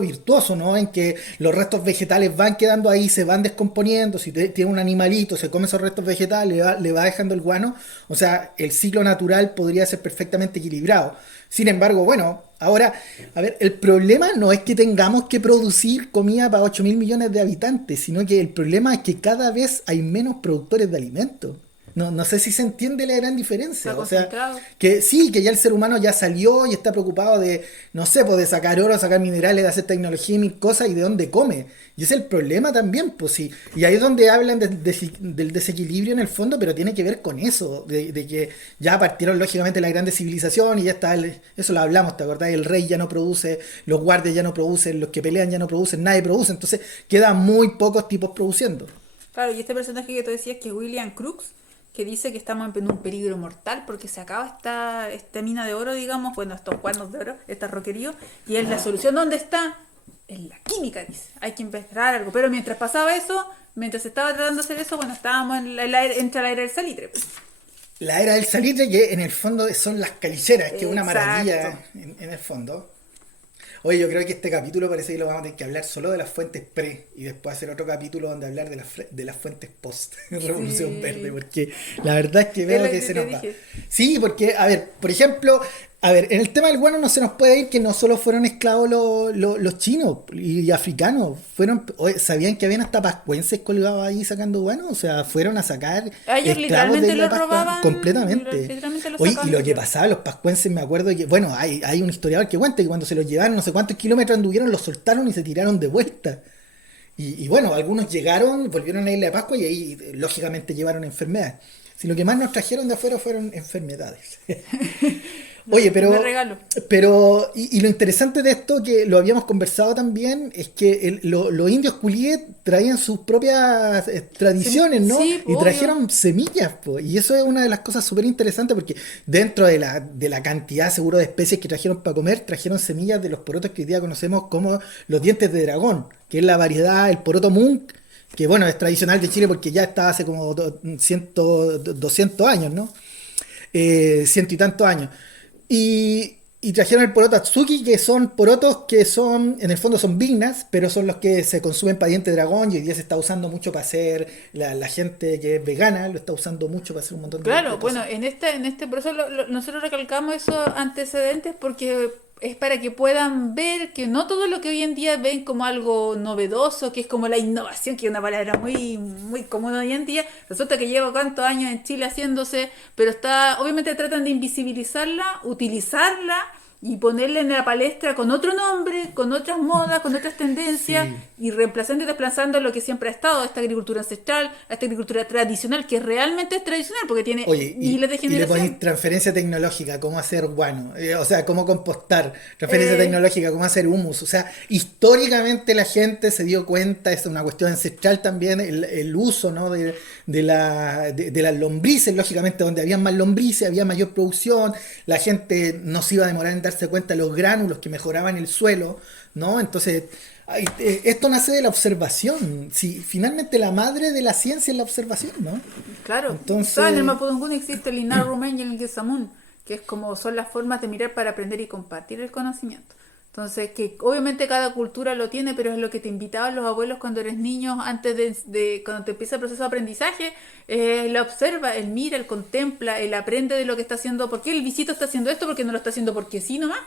virtuoso, ¿no? En que los restos vegetales van quedando ahí, se van descomponiendo, si tiene un animalito, se come esos restos vegetales, le va dejando el guano, o sea, el ciclo natural podría ser perfectamente equilibrado. Sin embargo, bueno, ahora, a ver, el problema no es que tengamos que producir comida para 8.000 millones de habitantes, sino que el problema es que cada vez hay menos productores de alimentos. No sé si se entiende la gran Está diferencia. O sea, concentrado. que sí, que ya el ser humano ya salió y está preocupado de, no sé, pues de sacar oro, sacar minerales, de hacer tecnología y mil cosas y de dónde come. Y ese es el problema también, pues sí. Y ahí es donde hablan del desequilibrio en el fondo, pero tiene que ver con eso, de que ya partieron lógicamente las grandes civilizaciones y ya está, eso lo hablamos, ¿te acordás? El rey ya no produce, los guardias ya no producen, los que pelean ya no producen, nadie produce. Entonces quedan muy pocos tipos produciendo. Claro, y este personaje que tú decías que es William Crookes, que dice que estamos en un peligro mortal porque se acaba esta mina de oro, digamos, bueno, estos guanos de oro, esta roquerío, y es la solución. ¿Dónde está? En la química, dice. Hay que empezar algo. Pero mientras pasaba eso, mientras se estaba tratando de hacer eso, bueno, estábamos entre la era del salitre. Pues. La era del salitre, que en el fondo son las caliceras, que es una Exacto. maravilla en el fondo. Oye, yo creo que este capítulo parece que lo vamos a tener que hablar solo de las fuentes pre y después hacer otro capítulo donde hablar de las fuentes post Revolución Verde, Sí. porque la verdad es que Es veo lo que que se te nos va. dije. Sí, porque, a ver, por ejemplo, a ver, en el tema del guano no se nos puede ir que no solo fueron esclavos los chinos y africanos, fueron, oye, ¿sabían que habían hasta pascuenses colgados ahí sacando guano? O sea, fueron a sacar A ellos esclavos de literalmente la lo Pascua robaban, completamente. literalmente lo Oye, y sacaban de lo su que tierra. pasaba, los pascuenses, me acuerdo que, bueno, hay un historiador que cuenta que cuando se los llevaron no sé cuántos kilómetros anduvieron, los soltaron y se tiraron de vuelta. Y bueno, algunos llegaron, volvieron a la isla de Pascua y ahí lógicamente llevaron enfermedades. Si lo que más nos trajeron de afuera fueron enfermedades. Oye, El primer regalo. y lo interesante de esto, que lo habíamos conversado también, es que los indios culíes traían sus propias tradiciones, ¿no? Sí, Y obvio. trajeron semillas, pues. Y eso es una de las cosas súper interesantes, porque dentro de la cantidad seguro de especies que trajeron para comer, trajeron semillas de los porotos que hoy día conocemos como los dientes de dragón, que es la variedad, el poroto munk, que bueno, es tradicional de Chile porque ya está hace como 200 años, ¿no? Ciento y tantos años. Y trajeron el poroto Atsuki, que son porotos que son, en el fondo son vignas, pero son los que se consumen para diente de dragón y hoy día se está usando mucho para hacer, la gente que es vegana lo está usando mucho para hacer un montón de Claro, bueno, cosas. por eso nosotros recalcamos esos antecedentes porque es para que puedan ver que no todo lo que hoy en día ven como algo novedoso, que es como la innovación, que es una palabra muy, muy común hoy en día, resulta que lleva cuántos años en Chile haciéndose, pero está, obviamente tratan de invisibilizarla, utilizarla y ponerla en la palestra con otro nombre, con otras modas, con otras tendencias Sí. y reemplazando y desplazando lo que siempre ha estado, esta agricultura ancestral, a esta agricultura tradicional, que realmente es tradicional porque tiene Oye, miles de y le ponéis generaciones. transferencia tecnológica, cómo hacer guano, o sea, cómo compostar, transferencia Eh, tecnológica, cómo hacer humus, o sea, históricamente la gente se dio cuenta, es una cuestión ancestral también, el uso, ¿no? de las lombrices, lógicamente, donde había más lombrices, había mayor producción, la gente no se iba a demorar en darse cuenta de los gránulos que mejoraban el suelo, ¿no? Entonces, esto nace de la observación, si finalmente la madre de la ciencia es la observación, ¿no? claro, ¿sabes? En el Entonces, Mapudungun existe el Inar Rumen y el Gesamun, que es como son las formas de mirar para aprender y compartir el conocimiento. Entonces, que obviamente cada cultura lo tiene, pero es lo que te invitaban los abuelos cuando eres niño, antes cuando te empieza el proceso de aprendizaje, él observa, él mira, él contempla, él aprende de lo que está haciendo. ¿Por qué el visito está haciendo esto? Porque no lo está haciendo porque sí nomás.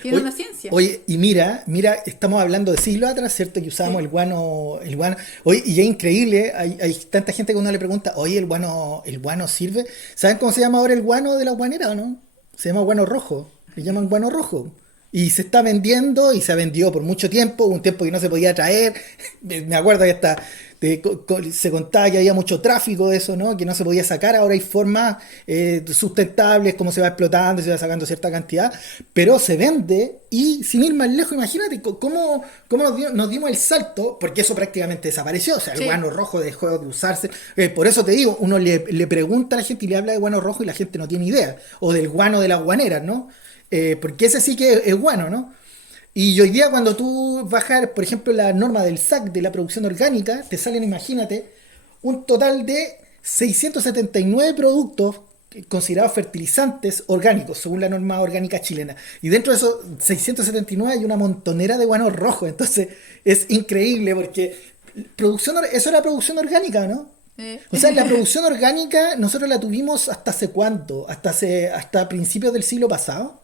Tiene oye, una ciencia. oye, y mira, estamos hablando de siglos atrás, ¿cierto? Que usábamos Sí. el guano. Oye, y es increíble, hay tanta gente que uno le pregunta, oye, el guano sirve. ¿Saben cómo se llama ahora el guano de la guanera o no? Se llama guano rojo, le llaman guano rojo. Y se está vendiendo y se ha vendido por mucho tiempo, un tiempo que no se podía traer. Me acuerdo que hasta se contaba que había mucho tráfico de eso, ¿no? Que no se podía sacar. Ahora hay formas sustentables, como se va explotando, se va sacando cierta cantidad, pero se vende y sin ir más lejos, imagínate cómo nos dimos el salto, porque eso prácticamente desapareció. O sea, el Sí. guano rojo dejó de usarse. Por eso te digo, uno le pregunta a la gente y le habla de guano rojo y la gente no tiene idea. O del guano de las guaneras, ¿no? Porque ese sí que es guano, ¿no? Y hoy día cuando tú bajas, por ejemplo, la norma del SAC de la producción orgánica, te salen, imagínate, un total de 679 productos considerados fertilizantes orgánicos, según la norma orgánica chilena. Y dentro de esos 679 hay una montonera de guanos rojos. Entonces es increíble porque eso era producción orgánica, ¿no? O sea, la producción orgánica nosotros la tuvimos hasta hace cuánto, hasta principios del siglo pasado.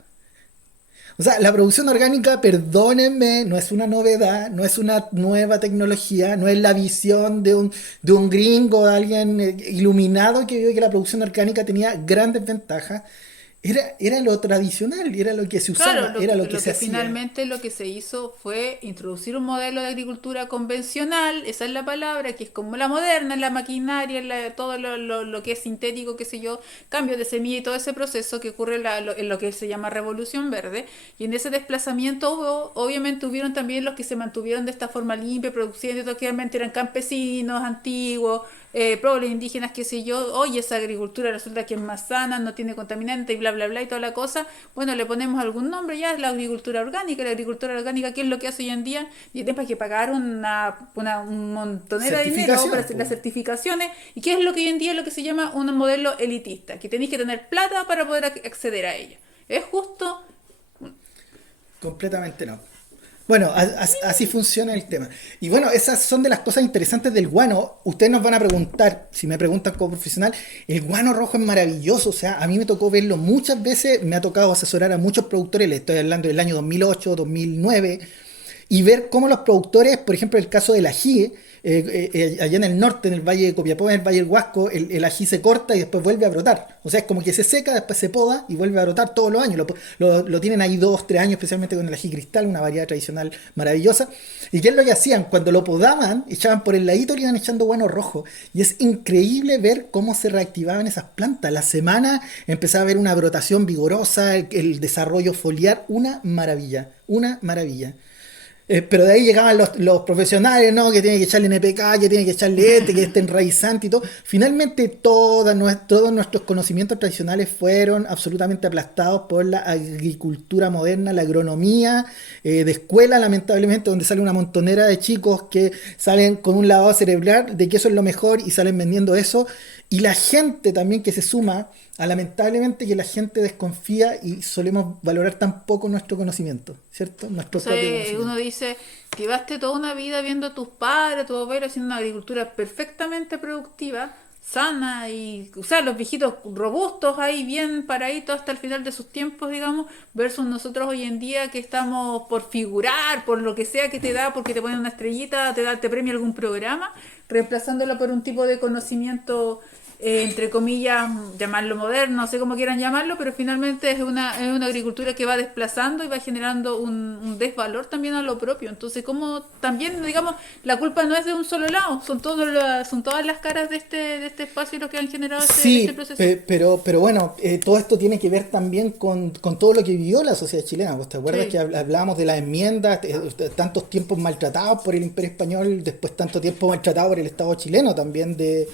O sea, la producción orgánica, perdónenme, no es una novedad, no es una nueva tecnología, no es la visión de un gringo, de alguien iluminado que vio que la producción orgánica tenía grandes ventajas. Era lo tradicional, era lo que se Claro, usaba, era lo que lo se que hacía. finalmente lo que se hizo fue introducir un modelo de agricultura convencional, esa es la palabra, que es como la moderna, la maquinaria, todo lo que es sintético, qué sé yo, cambio de semilla y todo ese proceso que ocurre en lo que se llama revolución verde. Y en ese desplazamiento obviamente hubieron también los que se mantuvieron de esta forma limpia, produciendo, que realmente eran campesinos antiguos, pueblos indígenas, qué sé yo, oye, esa agricultura resulta que es más sana, no tiene contaminante y bla, bla, bla y toda la cosa. Bueno, le ponemos algún nombre, ya es la agricultura orgánica. La agricultura orgánica, ¿qué es lo que hace hoy en día? Y tienes que pagar un montonera de dinero para Certificación, hacer las pues, certificaciones. ¿Y qué es lo que hoy en día es lo que se llama un modelo elitista? Que tenéis que tener plata para poder acceder a ella. ¿Es justo? completamente no. Bueno, así funciona el tema. Y bueno, esas son de las cosas interesantes del guano. Ustedes nos van a preguntar, si me preguntan como profesional, el guano rojo es maravilloso. O sea, a mí me tocó verlo muchas veces, me ha tocado asesorar a muchos productores, les estoy hablando del año 2008, 2009, y ver cómo los productores, por ejemplo, el caso del ají, allá en el norte, en el valle de Copiapó, en el valle del Huasco, el ají se corta y después vuelve a brotar. O sea, es como que se seca, después se poda y vuelve a brotar todos los años. Lo tienen ahí 2, 3 años, especialmente con el ají cristal, una variedad tradicional maravillosa. ¿Y qué es lo que hacían? Cuando lo podaban, echaban por el ladito y le iban echando guano rojo. Y es increíble ver cómo se reactivaban esas plantas. La semana empezaba a haber una brotación vigorosa, el desarrollo foliar, una maravilla, una maravilla. Pero de ahí llegaban los profesionales, ¿no? Que tienen que echarle NPK, que tienen que echarle que esté enraizante y todo. Finalmente, todos nuestros conocimientos tradicionales fueron absolutamente aplastados por la agricultura moderna, la agronomía de escuela, lamentablemente, donde sale una montonera de chicos que salen con un lavado cerebral de que eso es lo mejor y salen vendiendo eso. Y la gente también que se suma a lamentablemente que la gente desconfía y solemos valorar tan poco nuestro conocimiento, ¿cierto? Nuestro O sea, propio conocimiento. uno dice, llevaste toda una vida viendo a tus padres, a tus abuelos haciendo una agricultura perfectamente productiva, sana y, o sea, los viejitos robustos ahí, bien paraditos hasta el final de sus tiempos, digamos, versus nosotros hoy en día que estamos por figurar, por lo que sea que te da, porque te ponen una estrellita, te premia algún programa, reemplazándolo por un tipo de conocimiento entre comillas, llamarlo moderno, no sé cómo quieran llamarlo, pero finalmente es una agricultura que va desplazando y va generando un desvalor también a lo propio. Entonces, como también, digamos, la culpa no es de un solo lado, son todas las caras de este espacio los que han generado este Sí, proceso. pero bueno, todo esto tiene que ver también con todo lo que vivió la sociedad chilena. ¿Vos te acuerdas que Sí. hablábamos de las enmiendas, tantos tiempos maltratados por el Imperio Español, después tanto tiempo maltratado por el Estado chileno también, de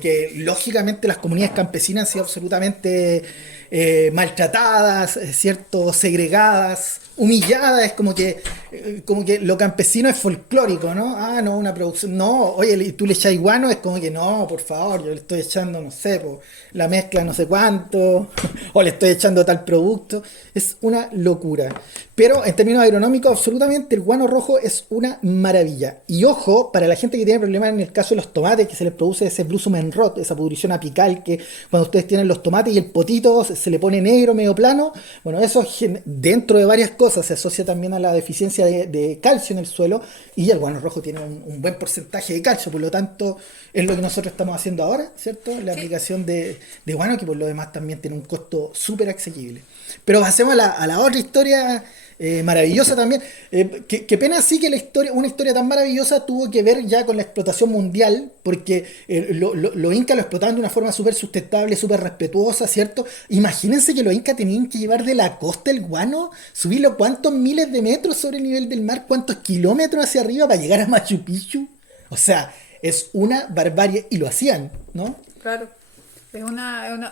que lógicamente las comunidades campesinas han sido absolutamente maltratadas, ¿cierto? Segregadas, humilladas, es como que lo campesino es folclórico, ¿no? Ah, no, una producción, no, oye, tú le echas guano, es como que no, por favor, yo le estoy echando, no sé, po, la mezcla no sé cuánto, o le estoy echando tal producto, es una locura. Pero en términos agronómicos, absolutamente el guano rojo es una maravilla. Y ojo, para la gente que tiene problemas en el caso de los tomates, que se les produce ese blusumen rot, esa pudrición apical, que cuando ustedes tienen los tomates y el potito se le pone negro, medio plano, bueno, eso dentro de varias cosas se asocia también a la deficiencia de calcio en el suelo, y el guano rojo tiene un buen porcentaje de calcio, por lo tanto es lo que nosotros estamos haciendo ahora, ¿cierto? La Sí. aplicación de guano, que por lo demás también tiene un costo súper asequible. Pero pasemos a la otra historia maravillosa también. Qué pena sí que una historia tan maravillosa tuvo que ver ya con la explotación mundial, porque los incas lo explotaban de una forma súper sustentable, súper respetuosa, ¿cierto? Imagínense que los incas tenían que llevar de la costa el guano, subirlo cuántos miles de metros sobre el nivel del mar, cuántos kilómetros hacia arriba para llegar a Machu Picchu. O sea, es una barbarie y lo hacían, ¿no? Claro.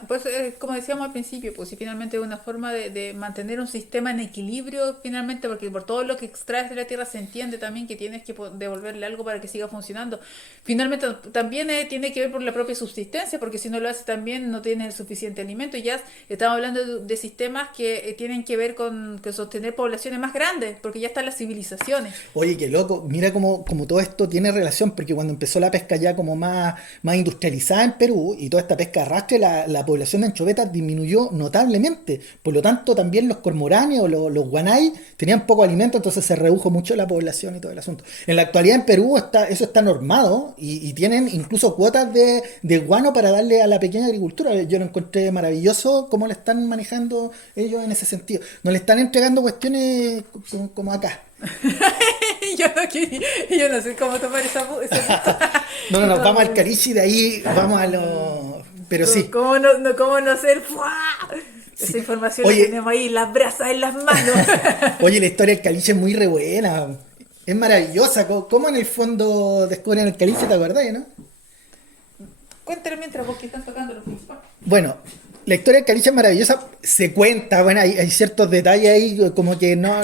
Pues como decíamos al principio, pues si finalmente es una forma de mantener un sistema en equilibrio, finalmente, porque por todo lo que extraes de la tierra se entiende también que tienes que devolverle algo para que siga funcionando. Finalmente también tiene que ver por la propia subsistencia, porque si no lo haces también no tienes el suficiente alimento. Y ya estamos hablando de sistemas que tienen que ver con sostener poblaciones más grandes, porque ya están las civilizaciones. Oye, qué loco, mira cómo todo esto tiene relación, porque cuando empezó la pesca ya como más industrializada en Perú y toda esta pesca de arrastre, la población de anchovetas disminuyó notablemente. Por lo tanto, también los cormoranes o los guanay tenían poco alimento, entonces se redujo mucho la población y todo el asunto. En la actualidad en Perú eso está normado y tienen incluso cuotas de guano para darle a la pequeña agricultura. Yo lo encontré maravilloso cómo le están manejando ellos en ese sentido. No le están entregando cuestiones como acá. Yo no sé cómo tomar ese punto. No, no, nos vamos al Carichi y de ahí vamos a los... Pero sí, ¿Cómo no ser? ¡Fua! Esa sí. información la Oye, tenemos ahí, las brasas en las manos. oye, la historia del Caliche es muy re buena. Es maravillosa. ¿Cómo en el fondo descubren el Caliche? ¿Te acordás, no? Cuéntale mientras vos que están tocando los principales. Bueno, la historia del Caliche es maravillosa. Se cuenta, bueno, hay ciertos detalles ahí como que no...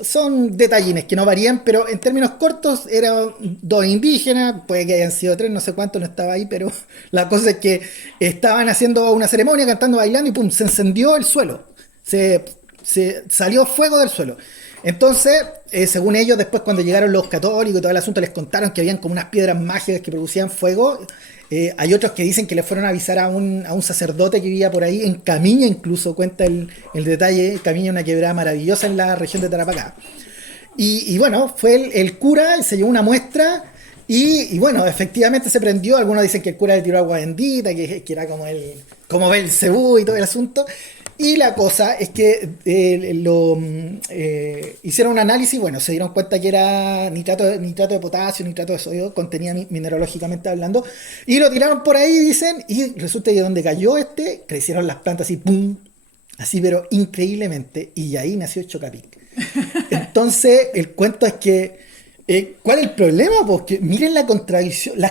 Son detallines que no varían, pero en términos cortos eran dos indígenas, puede que hayan sido tres, no sé cuánto, no estaba ahí, pero la cosa es que estaban haciendo una ceremonia, cantando, bailando y pum, se encendió el suelo. Se salió fuego del suelo. Entonces, según ellos, después cuando llegaron los católicos y todo el asunto, les contaron que habían como unas piedras mágicas que producían fuego. Hay otros que dicen que le fueron a avisar a un sacerdote que vivía por ahí, en Camiña incluso, cuenta el detalle. Camiña es una quebrada maravillosa en la región de Tarapacá. Y bueno, fue el cura, se llevó una muestra y bueno, efectivamente se prendió. Algunos dicen que el cura le tiró agua bendita, que era como Belcebú y todo el asunto. Y la cosa es que hicieron un análisis, bueno, se dieron cuenta que era nitrato de potasio, nitrato de sodio, contenía mineralógicamente hablando, y lo tiraron por ahí, dicen, y resulta que donde cayó crecieron las plantas así, ¡pum! Así, pero increíblemente, y ahí nació Chocapic. Entonces, el cuento es que, ¿cuál es el problema? Porque miren las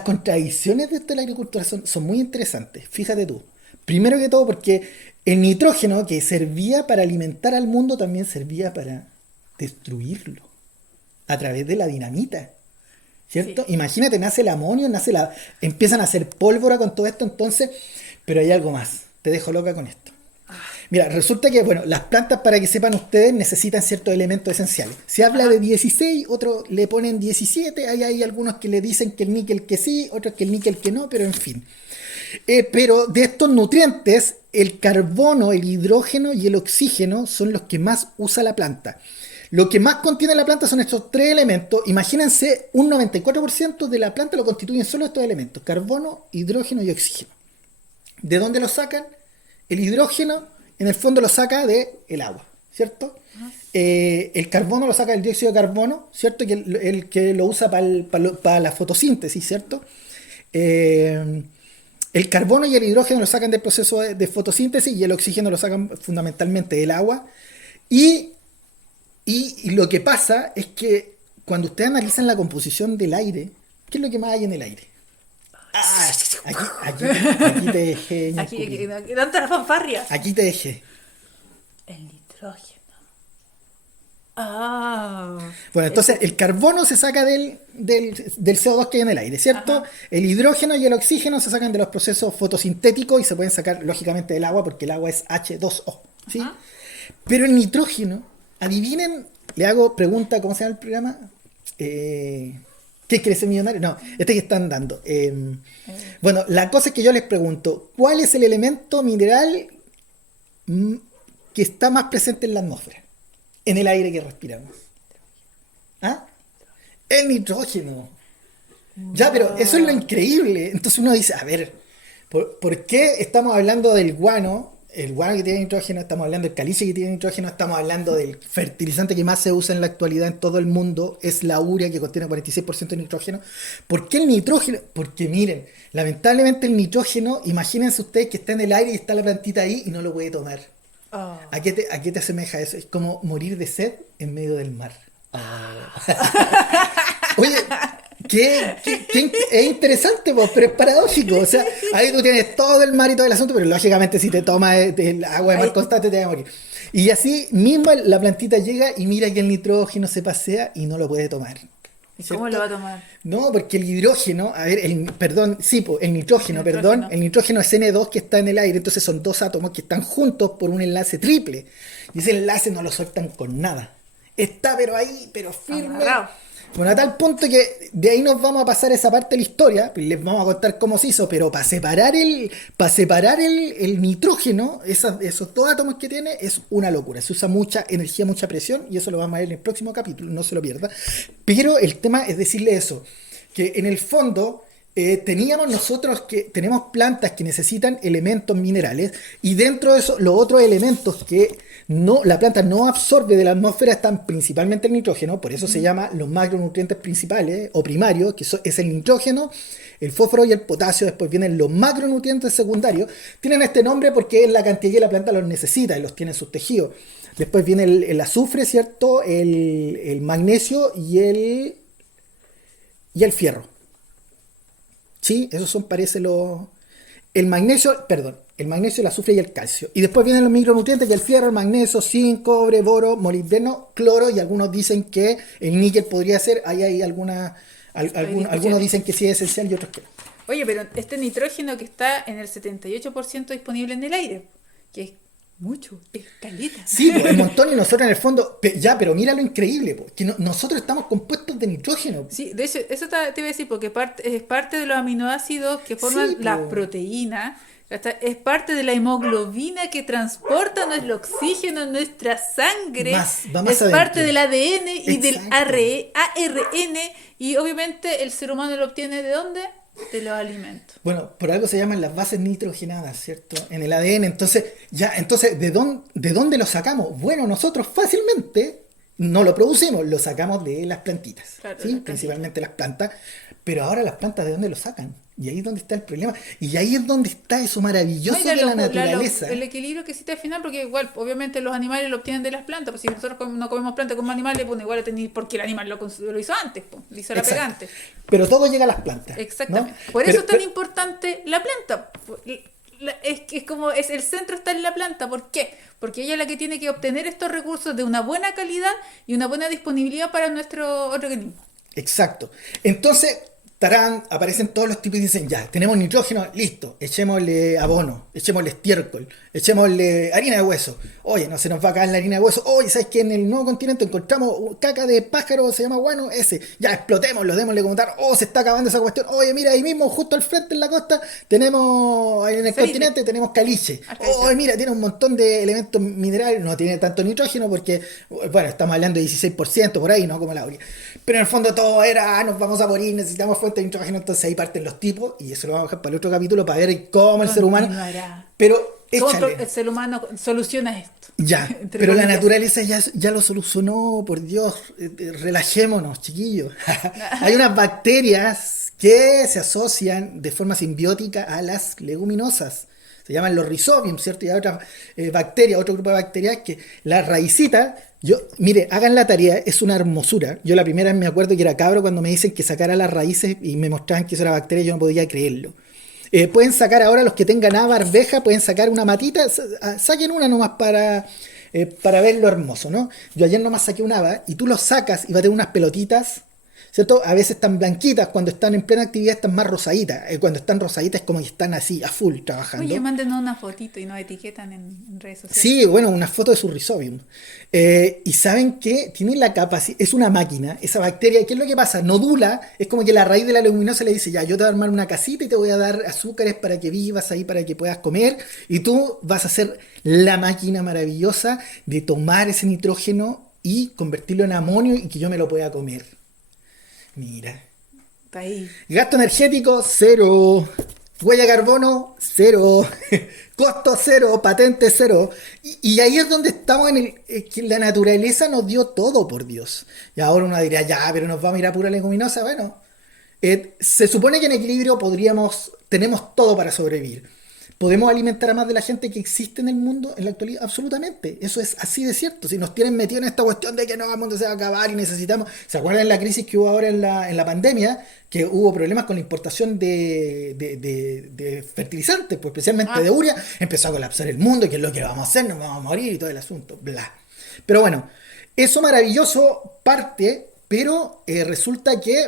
contradicciones de esto de la agricultura son muy interesantes, fíjate tú. Primero que todo porque el nitrógeno que servía para alimentar al mundo también servía para destruirlo a través de la dinamita, ¿cierto? Sí. Imagínate, nace el amonio, empiezan a hacer pólvora con todo esto, entonces, pero hay algo más, te dejo loca con esto. Mira, resulta que, bueno, las plantas, para que sepan ustedes, necesitan ciertos elementos esenciales. Se habla de 16, otros le ponen 17, hay algunos que le dicen que el níquel que sí, otros que el níquel que no, pero en fin. Pero de estos nutrientes, el carbono, el hidrógeno y el oxígeno son los que más usa la planta. Lo que más contiene la planta son estos tres elementos. Imagínense, un 94% de la planta lo constituyen solo estos elementos: carbono, hidrógeno y oxígeno. ¿De dónde lo sacan? El hidrógeno, en el fondo, lo saca del agua, ¿cierto? El carbono lo saca del dióxido de carbono, ¿cierto? Que el que lo usa para la fotosíntesis, ¿cierto? El carbono y el hidrógeno lo sacan del proceso de fotosíntesis, y el oxígeno lo sacan fundamentalmente del agua. Y lo que pasa es que cuando ustedes analizan la composición del aire, ¿qué es lo que más hay en el aire? Aquí te dejé. Aquí, ¿dónde la fanfarria? Aquí te dejé. El nitrógeno. Ah. Bueno, entonces el carbono se saca del CO2 que hay en el aire, ¿cierto? Ajá. El hidrógeno y el oxígeno se sacan de los procesos fotosintéticos y se pueden sacar lógicamente del agua, porque el agua es H2O, ¿sí? Ajá. Pero el nitrógeno, adivinen, le hago pregunta, ¿cómo se llama el programa? ¿Qué crece millonario? No, este que están dando. Bueno, la cosa es que yo les pregunto, ¿cuál es el elemento mineral que está más presente en la atmósfera? En el aire que respiramos. ¿Ah? El nitrógeno. Ya, pero eso es lo increíble. Entonces uno dice, a ver, ¿por qué estamos hablando del guano? El guano que tiene nitrógeno, estamos hablando del caliche que tiene nitrógeno, estamos hablando del fertilizante que más se usa en la actualidad en todo el mundo, es la urea, que contiene 46% de nitrógeno. ¿Por qué el nitrógeno? Porque miren, lamentablemente el nitrógeno, imagínense ustedes que está en el aire y está la plantita ahí y no lo puede tomar. Oh. ¿A qué te asemeja eso? Es como morir de sed en medio del mar. Oye, es interesante, pues, pero es paradójico. O sea, ahí tú tienes todo el mar y todo el asunto, pero lógicamente si te tomas el agua de mar constante te vas a morir. Y así mismo la plantita llega y mira que el nitrógeno se pasea y no lo puede tomar. ¿Y cómo lo va a tomar? No, porque el hidrógeno, el nitrógeno es N2 que está en el aire, entonces son dos átomos que están juntos por un enlace triple. Y ese enlace no lo sueltan con nada. Está pero ahí, pero firme. Amarrado. Bueno, a tal punto que de ahí nos vamos a pasar esa parte de la historia, les vamos a contar cómo se hizo, pero para separar el nitrógeno, esos dos átomos que tiene, es una locura. Se usa mucha energía, mucha presión, y eso lo vamos a ver en el próximo capítulo, no se lo pierda. Pero el tema es decirle eso, que en el fondo tenemos plantas que necesitan elementos minerales, y dentro de eso, los otros elementos que la planta no absorbe de la atmósfera están principalmente el nitrógeno, por eso se llama los macronutrientes principales o primarios, que es el nitrógeno, el fósforo y el potasio. Después vienen los macronutrientes secundarios, tienen este nombre porque es la cantidad que la planta los necesita y los tiene en sus tejidos. Después viene el azufre, ¿cierto? El magnesio y el fierro. ¿Sí? Esos son, parece el magnesio, el azufre y el calcio. Y después vienen los micronutrientes, que el fierro, el magnesio, zinc, cobre, boro, molibdeno, cloro, y algunos dicen que el níquel podría ser. Ahí hay algunos dicen que sí es esencial y otros que no. Oye, pero este nitrógeno que está en el 78% disponible en el aire, que es Mucho, escaleta. Sí, pues, un montón y nosotros en el fondo, pero mira lo increíble, pues, que nosotros estamos compuestos de nitrógeno. Sí, de hecho, eso te iba a decir, porque es parte de los aminoácidos que forman Sí, las pues, proteínas, es parte de la hemoglobina que transporta nuestro oxígeno en nuestra sangre, va es más parte adentro. del ADN y del Exacto. ARN, y obviamente el ser humano lo obtiene ¿de dónde? De los alimentos. Bueno, por algo se llaman las bases nitrogenadas, ¿cierto? En el ADN. Entonces, ¿de dónde lo sacamos? Bueno, nosotros fácilmente no lo producimos, lo sacamos de las plantitas, Claro, ¿sí? las plantitas. Principalmente las plantas. Pero ahora las plantas, ¿de dónde lo sacan? Y ahí es donde está el problema. Y ahí es donde está eso No, y maravilloso de la naturaleza. el equilibrio que existe al final, porque igual, obviamente los animales lo obtienen de las plantas, pues si nosotros no comemos plantas como animales, pues igual tenéis porque el animal lo hizo antes, pues, lo hizo la Exacto. pegante. Pero todo llega a las plantas. Exactamente. ¿No? Por eso Pero- es tan pero- importante la planta. Es como es el centro está en la planta. ¿Por qué? Porque ella es la que tiene que obtener estos recursos de una buena calidad y una buena disponibilidad para nuestro organismo. Exacto. Entonces, tarán, aparecen todos los tipos y dicen, ya, tenemos nitrógeno, listo, echémosle abono, echémosle estiércol, echémosle harina de hueso. Oye, no se nos va a caer la harina de hueso. Oye, ¿sabes que en el nuevo continente encontramos caca de pájaro, se llama guano? Ese. Ya, explotémoslo, démosle como tal. Oh, se está acabando esa cuestión. Oye, mira, ahí mismo, justo al frente en la costa, tenemos, en el Salitre. continente, tenemos caliche. Caliche. Oye, mira, tiene un montón de elementos minerales, no tiene tanto nitrógeno porque, bueno, estamos hablando de 16% por ahí, ¿no? Como la urea. Pero en el fondo todo era, nos vamos a morir, necesitamos fuente de nitrógeno, entonces ahí parten los tipos, y eso lo vamos a dejar para el otro capítulo para ver cómo el ser humano. Continuará. Pero ¿Cómo échale. el ser humano soluciona esto? Ya, Entre pero la comillas. naturaleza ya lo solucionó, por Dios, relajémonos, chiquillos. Hay unas bacterias que se asocian de forma simbiótica a las leguminosas. Se llaman los rhizobium, ¿cierto? Y hay otras bacterias, otro grupo de bacterias que la raicita, mire, hagan la tarea, es una hermosura. Yo la primera vez me acuerdo que era cabro cuando me dicen que sacara las raíces y me mostraban que eso era bacteria, yo no podía creerlo. Pueden sacar ahora los que tengan haba, arveja, pueden sacar una matita, saquen una nomás para ver lo hermoso, ¿no? Yo ayer nomás saqué un haba y tú lo sacas y va a tener unas pelotitas, ¿cierto? A veces están blanquitas, cuando están en plena actividad están más rosaditas. Cuando están rosaditas es como que están así, a full, trabajando. Oye, mándenos una fotito y nos etiquetan en redes sociales. Sí, bueno, una foto de su rhizobium. Y saben que tiene la capacidad, es una máquina, esa bacteria, ¿qué es lo que pasa? Nodula, es como que la raíz de la leguminosa le dice, ya, yo te voy a armar una casita y te voy a dar azúcares para que vivas ahí, para que puedas comer, y tú vas a ser la máquina maravillosa de tomar ese nitrógeno y convertirlo en amonio y que yo me lo pueda comer. Mira. Está ahí. Gasto energético, cero. Huella de carbono, cero. Costo cero, patente cero. Y ahí es donde estamos que la naturaleza nos dio todo, por Dios. Y ahora uno diría, ya, pero nos vamos a ir a pura leguminosa. Bueno, se supone que en equilibrio tenemos todo para sobrevivir. ¿Podemos alimentar a más de la gente que existe en el mundo en la actualidad? Absolutamente. Eso es así de cierto. Si nos tienen metido en esta cuestión de que no, el mundo se va a acabar y necesitamos... ¿Se acuerdan de la crisis que hubo ahora en la pandemia? Que hubo problemas con la importación de fertilizantes, pues especialmente de urea. Empezó a colapsar el mundo y qué es lo que vamos a hacer, nos vamos a morir y todo el asunto. Bla. Pero bueno, eso maravilloso parte, pero resulta que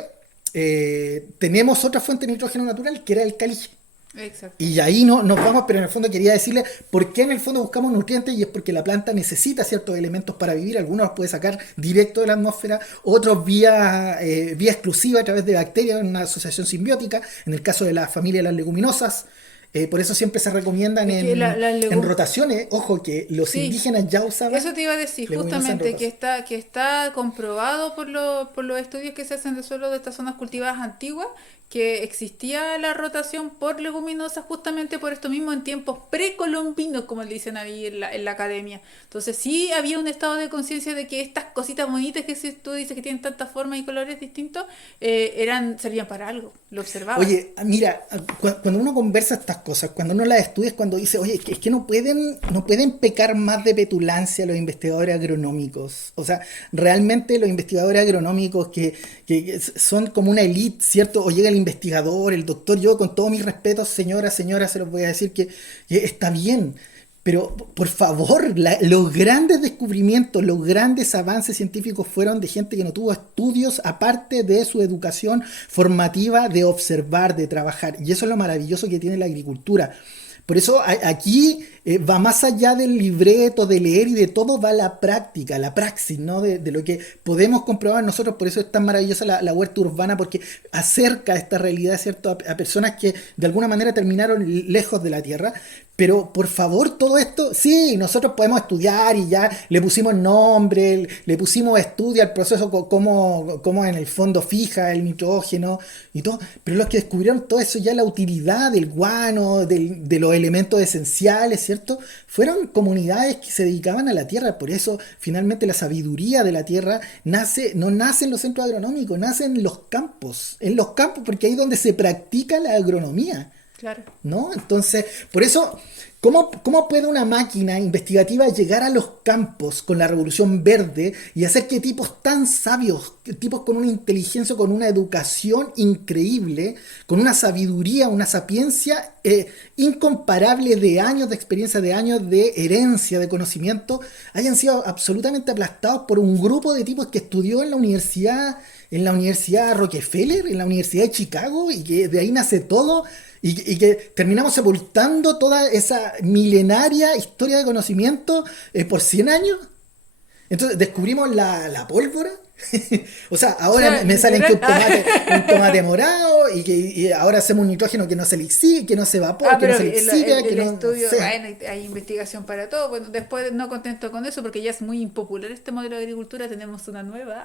tenemos otra fuente de nitrógeno natural que era el caliche. Exacto. Y ahí no nos vamos, pero en el fondo quería decirle por qué en el fondo buscamos nutrientes, y es porque la planta necesita ciertos elementos para vivir. Algunos los puede sacar directo de la atmósfera, otros vía exclusiva a través de bacterias en una asociación simbiótica, en el caso de la familia de las leguminosas. Por eso siempre se recomiendan en rotaciones. Ojo, que los indígenas ya usaban. Eso te iba a decir, justamente, que está comprobado por los estudios que se hacen de suelo de estas zonas cultivadas antiguas, que existía la rotación por leguminosas justamente por esto mismo en tiempos precolombinos, como le dicen ahí en la academia. Entonces sí había un estado de conciencia de que estas cositas bonitas que tú dices que tienen tantas formas y colores distintos, servían para algo, lo observaba. Oye, mira, cuando uno conversa estas cosas, cuando uno las estudia, es cuando dice, oye, es que no pueden pecar más de petulancia los investigadores agronómicos. O sea, realmente los investigadores agronómicos que son como una elite, ¿cierto? O llega el investigador, el doctor, yo con todos mis respetos, señora, se los voy a decir que está bien, pero por favor, los grandes descubrimientos, los grandes avances científicos fueron de gente que no tuvo estudios aparte de su educación formativa de observar, de trabajar, y eso es lo maravilloso que tiene la agricultura. Por eso aquí va más allá del libreto, de leer y de todo, va la práctica, la praxis, ¿no? De lo que podemos comprobar nosotros. Por eso es tan maravillosa la huerta urbana, porque acerca esta realidad, ¿cierto? A personas que de alguna manera terminaron lejos de la tierra. Pero por favor, todo esto, sí, nosotros podemos estudiar y ya le pusimos nombre, le pusimos estudio al proceso, cómo en el fondo fija el nitrógeno y todo, pero los que descubrieron todo eso, ya la utilidad del guano, de los elementos esenciales, ¿cierto? Fueron comunidades que se dedicaban a la tierra. Por eso finalmente la sabiduría de la tierra no nace en los centros agronómicos, nace en los campos, porque ahí es donde se practica la agronomía. Claro. ¿No? Entonces, por eso, ¿cómo puede una máquina investigativa llegar a los campos con la revolución verde y hacer que tipos tan sabios, tipos con una inteligencia, con una educación increíble, con una sabiduría, una sapiencia incomparable de años de experiencia, de años de herencia, de conocimiento, hayan sido absolutamente aplastados por un grupo de tipos que estudió en la Universidad Rockefeller, en la Universidad de Chicago, y que de ahí nace todo? Y que terminamos sepultando toda esa milenaria historia de conocimiento por 100 años. Entonces descubrimos la pólvora. O sea, ahora me salen que un tomate morado y ahora hacemos un nitrógeno que no se lixiga, que no se evapora, que no se lixiga, que no estudio, sé. bueno, hay investigación para todo. Bueno, después no contento con eso porque ya es muy impopular este modelo de agricultura, tenemos una nueva,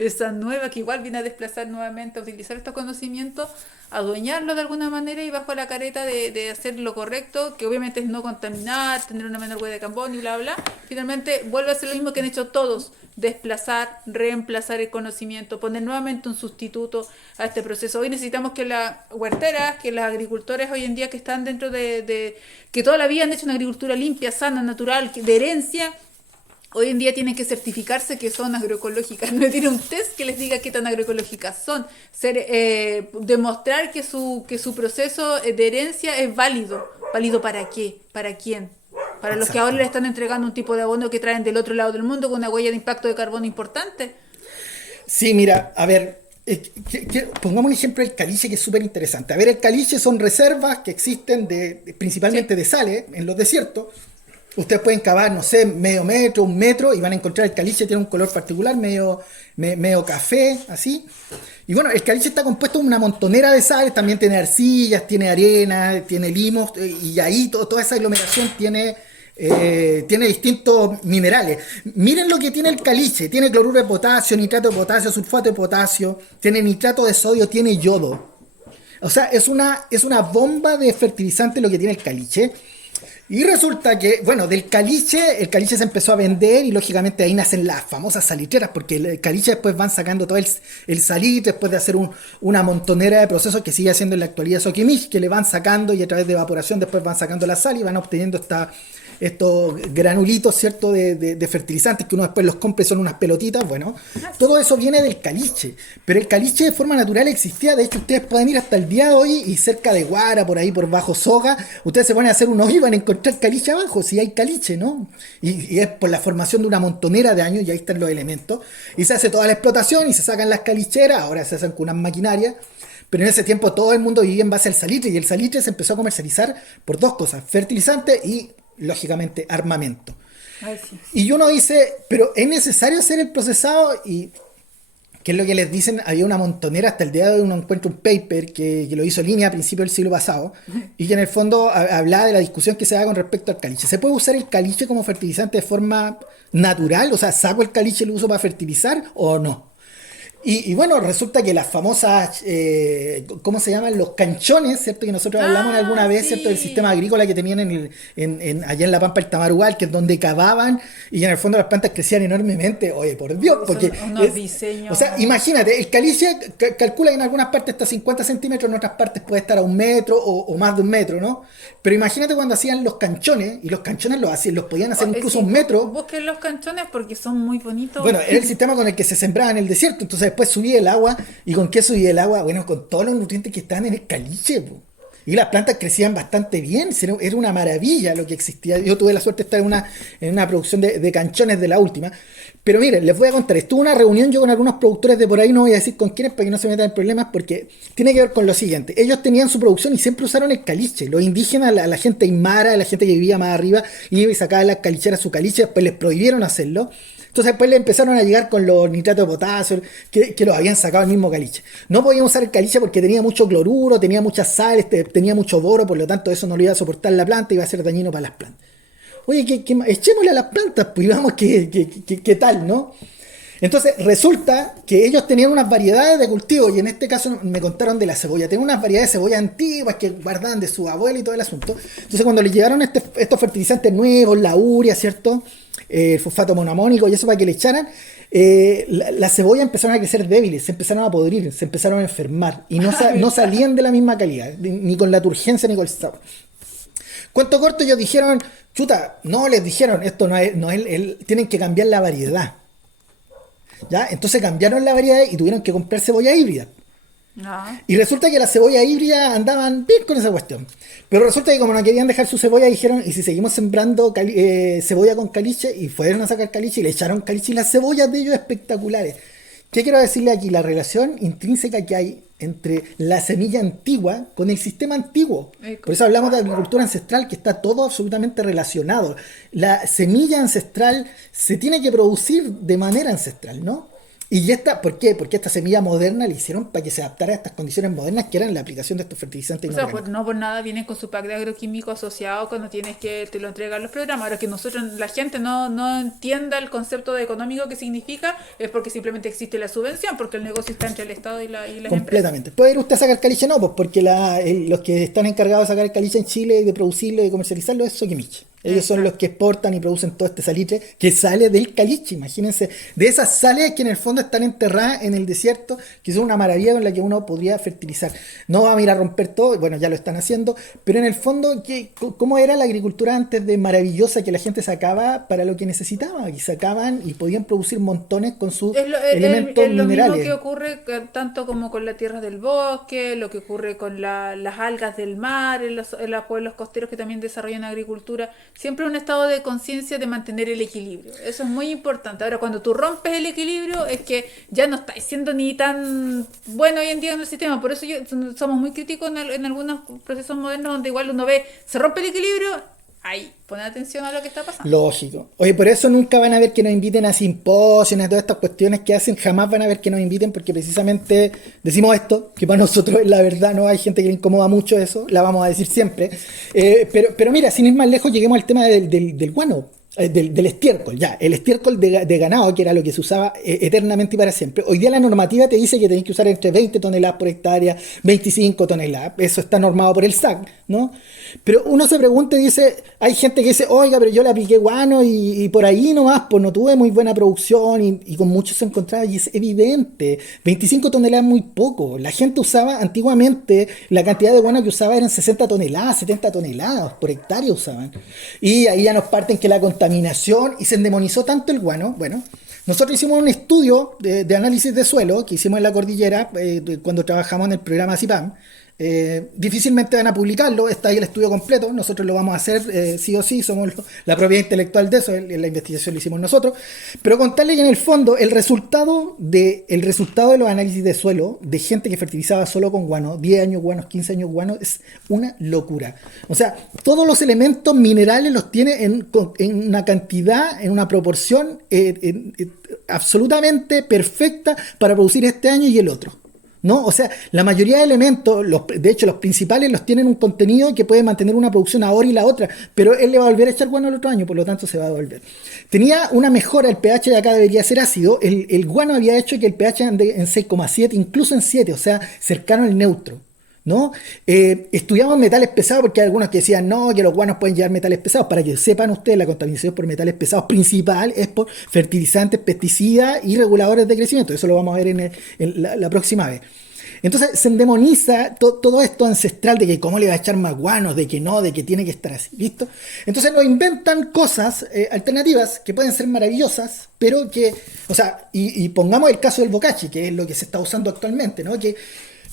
esa nueva que igual viene a desplazar nuevamente, a utilizar estos conocimientos, adueñarlo de alguna manera y bajo la careta de hacer lo correcto, que obviamente es no contaminar, tener una menor huella de carbono y bla bla. Finalmente vuelve a ser lo mismo que han hecho todos: desplazar, reemplazar el conocimiento, poner nuevamente un sustituto a este proceso. Hoy necesitamos que las huerteras, que las agricultores hoy en día que están dentro que toda la vida han hecho una agricultura limpia, sana, natural, de herencia, hoy en día tienen que certificarse que son agroecológicas. No tiene un test que les diga qué tan agroecológicas son. Demostrar que su proceso de herencia es válido. ¿Válido para qué? ¿Para quién? Para los que ahora le están entregando un tipo de abono que traen del otro lado del mundo con una huella de impacto de carbono importante. Sí, mira, a ver, pongamos un ejemplo del caliche que es súper interesante. A ver, el caliche son reservas que existen principalmente de sales en los desiertos. Ustedes pueden cavar, no sé, medio metro, 1 metro y van a encontrar el caliche, tiene un color particular, medio café, así. Y bueno, el caliche está compuesto de una montonera de sales, también tiene arcillas, tiene arena, tiene limos, y ahí toda esa aglomeración tiene distintos minerales. Miren lo que tiene el caliche: tiene cloruro de potasio, nitrato de potasio, sulfato de potasio, tiene nitrato de sodio, tiene yodo. O sea, es una bomba de fertilizante lo que tiene el caliche. Y resulta que, bueno, el caliche se empezó a vender y lógicamente ahí nacen las famosas salitreras, porque el caliche después van sacando todo el salitre después de hacer una montonera de procesos que sigue haciendo en la actualidad Soquimich, que le van sacando y a través de evaporación después van sacando la sal y van obteniendo estos granulitos, ¿cierto?, de fertilizantes que uno después los compra y son unas pelotitas. Bueno, todo eso viene del caliche, pero el caliche de forma natural existía. De hecho, ustedes pueden ir hasta el día de hoy y cerca de Guara, por ahí por bajo Soga, ustedes se ponen a hacer un hoyo y van a encontrar caliche abajo, si hay caliche, ¿no? Y es por la formación de una montonera de años, y ahí están los elementos, y se hace toda la explotación y se sacan las calicheras. Ahora se hacen con unas maquinarias. Pero en ese tiempo todo el mundo vivía en base al salitre, y el salitre se empezó a comercializar por 2 cosas: fertilizante y, lógicamente, armamento. Ay, sí. Y uno dice, pero ¿es necesario hacer el procesado? Y ¿qué es lo que les dicen? Había una montonera. Hasta el día de hoy uno encuentra un paper que lo hizo Línea a principios del siglo pasado, y que en el fondo hablaba de la discusión que se da con respecto al caliche. ¿Se puede usar el caliche como fertilizante de forma natural? O sea, ¿saco el caliche y lo uso para fertilizar o no? Y bueno, resulta que las famosas, ¿cómo se llaman? Los canchones, ¿cierto? Que nosotros hablamos alguna vez, sí, ¿cierto? Del sistema agrícola que tenían allá en la Pampa del Tamarugal, que es donde cavaban, y en el fondo las plantas crecían enormemente. Oye, por Dios, porque... unos diseños... O sea, imagínate, el caliche calcula que en algunas partes está a 50 centímetros, en otras partes puede estar a 1 metro o más de 1 metro, ¿no? Pero imagínate cuando hacían los canchones, y los canchones los podían hacer incluso 1 metro. Busquen los canchones porque son muy bonitos. Bueno, era el sistema con el que se sembraba en el desierto. Entonces después subía el agua. ¿Y con qué subía el agua? Bueno, con todos los nutrientes que estaban en el caliche, po. Y las plantas crecían bastante bien, era una maravilla lo que existía. Yo tuve la suerte de estar en una producción de canchones de la última. Pero miren, les voy a contar, estuve en una reunión yo con algunos productores de por ahí, no voy a decir con quiénes para que no se metan en problemas, porque tiene que ver con lo siguiente. Ellos tenían su producción y siempre usaron el caliche. Los indígenas, la gente aymara, la gente que vivía más arriba, iba y sacaba las calicheras su caliche, después les prohibieron hacerlo. Entonces después le empezaron a llegar con los nitratos de potasio, que los habían sacado el mismo caliche. No podían usar el caliche porque tenía mucho cloruro, tenía muchas sales, tenía mucho boro, por lo tanto eso no lo iba a soportar la planta, iba a ser dañino para las plantas. Oye, echémosle a las plantas, pues vamos, ¿qué tal, no? Entonces resulta que ellos tenían unas variedades de cultivo, y en este caso me contaron de la cebolla. Tenían unas variedades de cebolla antiguas que guardaban de su abuela y todo el asunto. Entonces cuando les llegaron estos fertilizantes nuevos, la urea, ¿cierto? El fosfato monoamónico y eso para que le echaran, la cebolla empezaron a crecer débiles, se empezaron a podrir, se empezaron a enfermar y no salían de la misma calidad, ni con la turgencia ni con el sabor. Cuento corto, ellos dijeron, chuta, no, les dijeron, esto tienen que cambiar la variedad. ¿Ya? Entonces cambiaron la variedad y tuvieron que comprar cebolla híbrida. No. Y resulta que las cebollas híbridas andaban bien con esa cuestión. Pero resulta que como no querían dejar su cebolla, dijeron, ¿y si seguimos sembrando cebolla con caliche? Y fueron a sacar caliche y le echaron caliche, y las cebollas de ellos espectaculares. ¿Qué quiero decirle aquí? La relación intrínseca que hay entre la semilla antigua con el sistema antiguo. Por eso hablamos de agricultura ancestral, que está todo absolutamente relacionado. La semilla ancestral se tiene que producir de manera ancestral, ¿no? Y ¿por qué? Porque esta semilla moderna la hicieron para que se adaptara a estas condiciones modernas que eran la aplicación de estos fertilizantes inorgánicos. O sea, no por nada vienen con su pack de agroquímico asociado cuando tienes que te lo entregan los programas. Ahora que la gente no entienda el concepto de económico que significa, es porque simplemente existe la subvención, porque el negocio está entre el Estado y las completamente. ¿Puede ir usted a sacar caliche? No, pues porque los que están encargados de sacar el caliche en Chile y de producirlo y de comercializarlo es Sokimich. Ellos son los que exportan y producen todo este salitre que sale del caliche, imagínense, de esas sales que en el fondo están enterradas en el desierto, que son una maravilla con la que uno podría fertilizar. No vamos a ir a romper todo, bueno, ya lo están haciendo, pero en el fondo, ¿cómo era la agricultura antes de maravillosa, que la gente sacaba para lo que necesitaba? Y sacaban y podían producir montones con sus elementos minerales. Lo mismo que ocurre tanto como con la tierra del bosque, lo que ocurre con las algas del mar, en los pueblos costeros que también desarrollan agricultura. Siempre un estado de conciencia de mantener el equilibrio. Eso es muy importante. Ahora, cuando tú rompes el equilibrio, es que ya no estás siendo ni tan bueno hoy en día en el sistema. Por eso somos muy críticos en algunos procesos modernos donde igual uno ve, se rompe el equilibrio, ahí, pon atención a lo que está pasando. Lógico. Oye, por eso nunca van a ver que nos inviten a simposios, a todas estas cuestiones que hacen, jamás van a ver que nos inviten, porque precisamente decimos esto, que para nosotros es la verdad, no hay gente que le incomoda mucho eso, la vamos a decir siempre. Pero mira, sin ir más lejos, lleguemos al tema del guano. Del estiércol, ya, el estiércol de ganado, que era lo que se usaba eternamente y para siempre. Hoy día la normativa te dice que tenés que usar entre 20 toneladas por hectárea, 25 toneladas, eso está normado por el SAC, ¿no? Pero uno se pregunta y dice, hay gente que dice, oiga, pero yo le apliqué guano y por ahí nomás, pues no tuve muy buena producción y con muchos se encontraba, y es evidente, 25 toneladas es muy poco. La gente usaba antiguamente, la cantidad de guano que usaba eran 60 toneladas, 70 toneladas por hectárea usaban. Y ahí ya nos parten que la contaminación, y se endemonizó tanto el guano. Bueno, nosotros hicimos un estudio de análisis de suelo que hicimos en la cordillera cuando trabajamos en el programa CIPAM. Difícilmente van a publicarlo, está ahí el estudio completo, nosotros lo vamos a hacer sí o sí, somos la propiedad intelectual de eso, la investigación lo hicimos nosotros, pero contarle que en el fondo el resultado de los análisis de suelo de gente que fertilizaba solo con guano, 10 años guanos, 15 años guano, es una locura. O sea, todos los elementos minerales los tiene en una cantidad, en una proporción absolutamente perfecta para producir este año y el otro, ¿no? O sea, la mayoría de elementos, de hecho los principales, los tienen un contenido que puede mantener una producción ahora y la otra, pero él le va a volver a echar guano el otro año, por lo tanto se va a devolver. Tenía una mejora, el pH de acá debería ser ácido, el guano había hecho que el pH ande en 6,7, incluso en 7, o sea, cercano al neutro, ¿no? Estudiamos metales pesados porque hay algunos que decían no, que los guanos pueden llevar metales pesados. Para que sepan ustedes, la contaminación por metales pesados principal es por fertilizantes, pesticidas y reguladores de crecimiento. Eso lo vamos a ver en la próxima vez. Entonces se endemoniza todo esto ancestral de que cómo le va a echar más guanos, de que no, de que tiene que estar así, ¿listo? Entonces nos inventan cosas alternativas que pueden ser maravillosas, pero que, o sea, y pongamos el caso del bocachi, que es lo que se está usando actualmente, ¿no? Que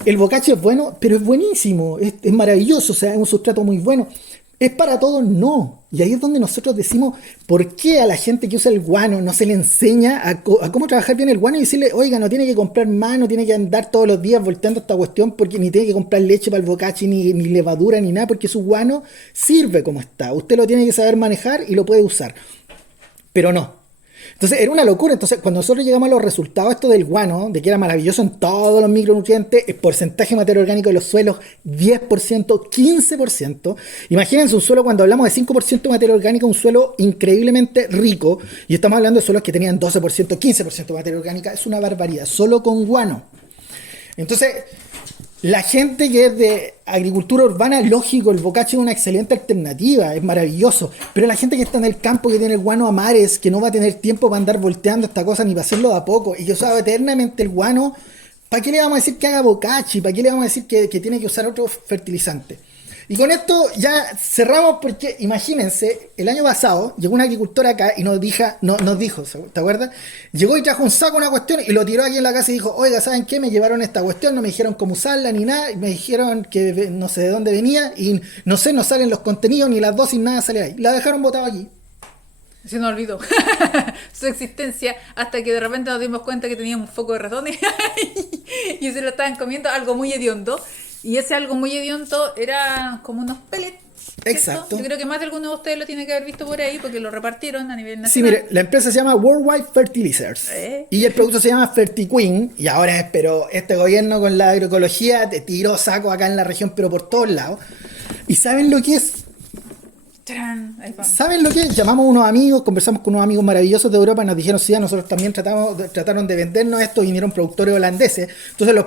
El bocachi es bueno, pero es buenísimo, es maravilloso, o sea, es un sustrato muy bueno. ¿Es para todos? No. Y ahí es donde nosotros decimos, ¿por qué a la gente que usa el guano no se le enseña a cómo trabajar bien el guano y decirle, oiga, no tiene que comprar más, no tiene que andar todos los días volteando esta cuestión, porque ni tiene que comprar leche para el bocachi, ni levadura, ni nada, porque su guano sirve como está. Usted lo tiene que saber manejar y lo puede usar. Pero no. Entonces era una locura. Entonces cuando nosotros llegamos a los resultados esto del guano, de que era maravilloso en todos los micronutrientes, el porcentaje de materia orgánica de los suelos 10%, 15%. Imagínense un suelo, cuando hablamos de 5% de materia orgánica, un suelo increíblemente rico, y estamos hablando de suelos que tenían 12%, 15% de materia orgánica. Es una barbaridad, solo con guano. Entonces la gente que es de agricultura urbana, lógico, el bocachi es una excelente alternativa, es maravilloso. Pero la gente que está en el campo, que tiene el guano a mares, que no va a tener tiempo para andar volteando esta cosa ni para hacerlo de a poco, y que usa eternamente el guano, ¿para qué le vamos a decir que haga bocachi? ¿Para qué le vamos a decir que tiene que usar otro fertilizante? Y con esto ya cerramos, porque imagínense, el año pasado llegó una agricultora acá y nos dijo, ¿te acuerdas? Llegó y trajo un saco, una cuestión, y lo tiró aquí en la casa y dijo, oiga, ¿saben qué? Me llevaron esta cuestión, no me dijeron cómo usarla ni nada, y me dijeron que no sé de dónde venía, y no sé, no salen los contenidos, ni las dosis, nada sale ahí. La dejaron botada aquí. Se nos olvidó su existencia hasta que de repente nos dimos cuenta que teníamos un foco de ratones y se lo estaban comiendo, algo muy hediondo. Y ese algo muy hediondo era como unos pellets. ¿Cierto? Exacto. Yo creo que más de alguno de ustedes lo tiene que haber visto por ahí porque lo repartieron a nivel nacional. Sí, mire, la empresa se llama Worldwide Fertilizers y el producto se llama FertiQueen, y ahora pero este gobierno con la agroecología te tiró saco acá en la región, pero por todos lados. ¿Y saben lo que es? ¿Saben lo que es? Llamamos a unos amigos, conversamos con unos amigos maravillosos de Europa y nos dijeron, sí, a nosotros también trataron de vendernos esto, vinieron productores holandeses. Entonces los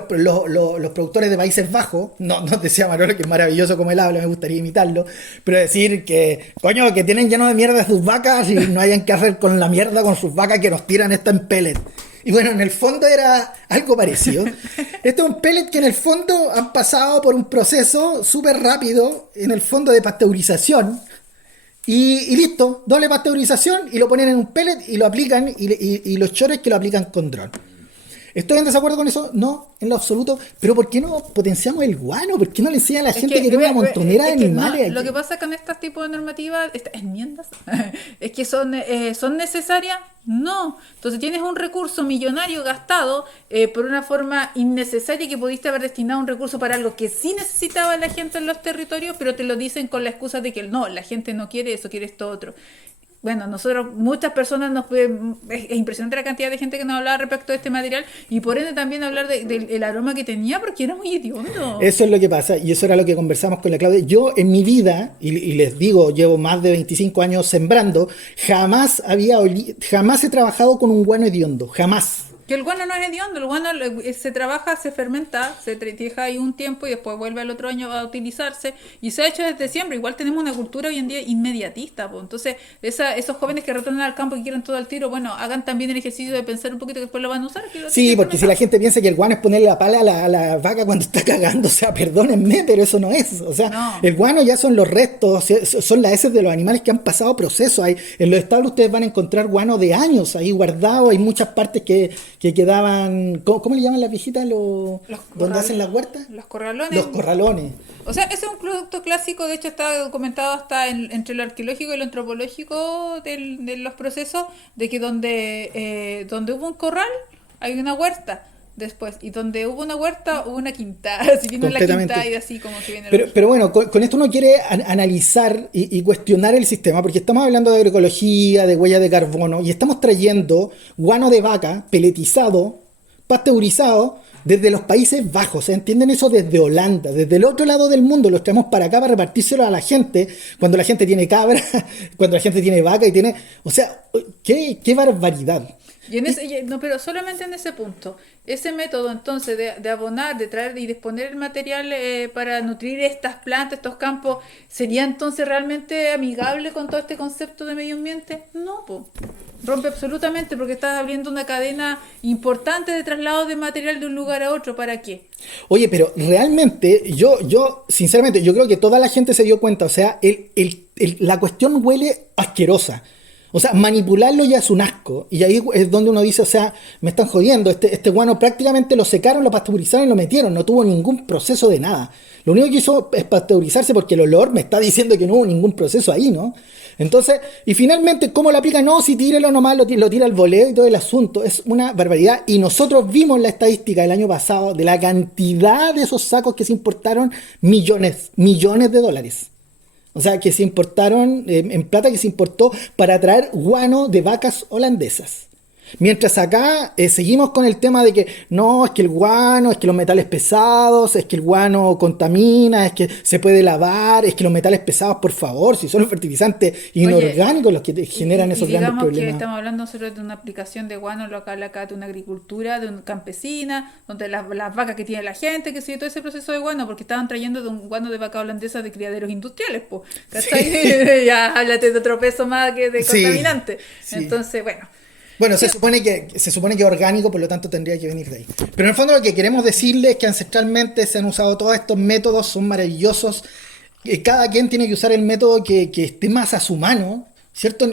productores de Países Bajos, no decía Manolo que es maravilloso como él habla, me gustaría imitarlo, pero decir que, coño, que tienen lleno de mierda sus vacas y no hayan que hacer con la mierda con sus vacas, que nos tiran esto en pellet. Y bueno, en el fondo era algo parecido. Esto es un pellet que en el fondo han pasado por un proceso súper rápido, en el fondo de pasteurización. Y listo, doble pasteurización, y lo ponen en un pellet y lo aplican, y los chores que lo aplican con dron. ¿Estoy en desacuerdo con eso? No, en lo absoluto. Pero ¿por qué no potenciamos el guano? ¿Por qué no le enseña a la gente que tiene una montonera de animales? No, lo que pasa con estos tipos de normativas, estas enmiendas, es que son necesarias. No. Entonces tienes un recurso millonario gastado por una forma innecesaria, que pudiste haber destinado un recurso para algo que sí necesitaba la gente en los territorios, pero te lo dicen con la excusa de que no, la gente no quiere eso, quiere esto otro. Bueno, nosotros, muchas personas es impresionante la cantidad de gente que nos hablaba respecto de este material, y por ende también hablar del aroma que tenía, porque era muy hediondo. Eso es lo que pasa, y eso era lo que conversamos con la Claudia. Yo en mi vida, y les digo, llevo más de 25 años sembrando, jamás he trabajado con un guano hediondo, jamás. Que el guano no es hediondo, el guano se trabaja, se fermenta, se deja ahí un tiempo y después vuelve al otro año a utilizarse, y se ha hecho desde siempre. Igual tenemos una cultura hoy en día inmediatista, pues. Entonces esos jóvenes que retornan al campo y quieren todo al tiro, bueno, hagan también el ejercicio de pensar un poquito que después lo van a usar. Sí, porque si la gente piensa que el guano es ponerle la pala a la vaca cuando está cagando, o sea, perdónenme, pero eso no es. O sea, no. El guano ya son los restos, son las heces de los animales que han pasado procesos. En los establos ustedes van a encontrar guano de años ahí guardado, hay muchas partes que quedaban, ¿cómo le llaman las viejitas? ¿Dónde hacen las huertas? Los corralones. Los corralones. O sea, ese es un producto clásico, de hecho está documentado hasta entre lo arqueológico y lo antropológico de los procesos, de que donde hubo un corral, hay una huerta. Después, y donde hubo una huerta, hubo una quinta. Así que no es la quinta y así como que viene. Pero bueno, con esto uno quiere analizar y cuestionar el sistema, porque estamos hablando de agroecología, de huella de carbono, y estamos trayendo guano de vaca peletizado, pasteurizado, desde los Países Bajos. ¿Entienden eso? Desde Holanda, desde el otro lado del mundo, los traemos para acá para repartírselo a la gente, cuando la gente tiene cabra, cuando la gente tiene vaca y tiene... O sea, qué barbaridad. Pero solamente en ese punto, ese método entonces de abonar, de traer y disponer el material para nutrir estas plantas, estos campos, ¿sería entonces realmente amigable con todo este concepto de medio ambiente? No, pues rompe absolutamente, porque estás abriendo una cadena importante de traslado de material de un lugar a otro. ¿Para qué? Oye, pero realmente yo sinceramente, yo creo que toda la gente se dio cuenta, o sea, la cuestión huele asquerosa. O sea, manipularlo ya es un asco. Y ahí es donde uno dice, o sea, me están jodiendo. Este guano prácticamente lo secaron, lo pasteurizaron y lo metieron. No tuvo ningún proceso de nada. Lo único que hizo es pasteurizarse porque el olor me está diciendo que no hubo ningún proceso ahí, ¿no? Entonces, y finalmente, ¿cómo lo aplica? No, si tírelo nomás, lo tira al voleo y todo el asunto. Es una barbaridad. Y nosotros vimos la estadística del año pasado de la cantidad de esos sacos que se importaron, millones de dólares. O sea, que se importaron, en plata que se importó para traer guano de vacas holandesas. Mientras acá seguimos con el tema de que no, es que el guano, es que los metales pesados, es que el guano contamina, es que se puede lavar, es que los metales pesados, por favor, si son los fertilizantes inorgánicos los que generan esos grandes problemas. Digamos que estamos hablando nosotros de una aplicación de guano local acá, de una agricultura, de una campesina, donde las vacas que tiene la gente, que sigue todo ese proceso de guano, porque estaban trayendo de un guano de vaca holandesa de criaderos industriales, pues. Sí. Ya háblate de otro peso más que de contaminante. Sí. Entonces, bueno. Bueno, se supone que es orgánico, por lo tanto tendría que venir de ahí. Pero en el fondo lo que queremos decirles es que ancestralmente se han usado todos estos métodos, son maravillosos. Cada quien tiene que usar el método que esté más a su mano, ¿cierto?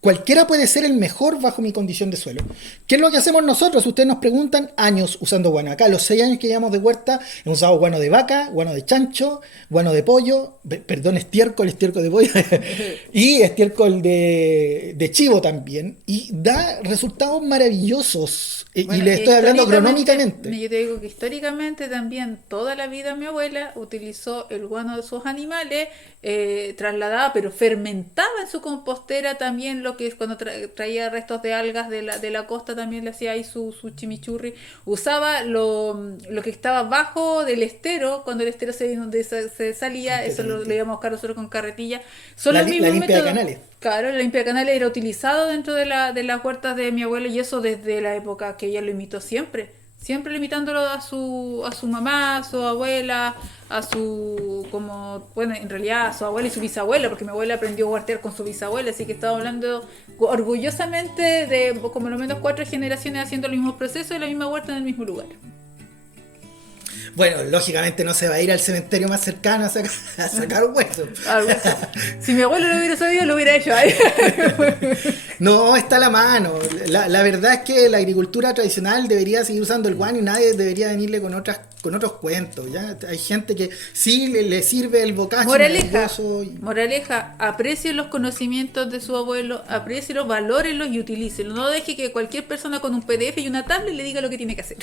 Cualquiera puede ser el mejor bajo mi condición de suelo. ¿Qué es lo que hacemos nosotros? Ustedes nos preguntan, años usando guano. Acá, los 6 años que llevamos de huerta, hemos usado guano de vaca, guano de chancho, guano de pollo, estiércol de pollo, y estiércol de chivo también. Y da resultados maravillosos. Bueno, y les estoy hablando cronómicamente. Yo te digo que históricamente también toda la vida mi abuela utilizó el guano de sus animales, trasladaba, pero fermentaba en su compostera también lo que es cuando traía restos de algas de la costa, también le hacía ahí su chimichurri. Usaba lo que estaba bajo del estero, cuando el estero se salía, eso lo íbamos a buscar nosotros con carretilla. Son los mismos limpia métodos. De canales. Claro, la limpia de canales era utilizado dentro de las huertas de mi abuelo, y eso desde la época que ella lo imitó siempre imitándolo a su mamá, a su abuela, en realidad a su abuela y su bisabuela, porque mi abuela aprendió a huertear con su bisabuela, así que estaba hablando orgullosamente de como lo menos 4 generaciones haciendo el mismo proceso y la misma huerta en el mismo lugar. Bueno, lógicamente no se va a ir al cementerio más cercano a sacar huesos. Si mi abuelo lo hubiera sabido, lo hubiera hecho. No, está a la mano. La verdad es que la agricultura tradicional debería seguir usando el guano y nadie debería venirle con otros cuentos. ¿Ya? Hay gente que sí le sirve el bocacho. Moraleja, aprecie los conocimientos de su abuelo, aprecie valórenlos y utilícenlos. No deje que cualquier persona con un PDF y una tablet le diga lo que tiene que hacer.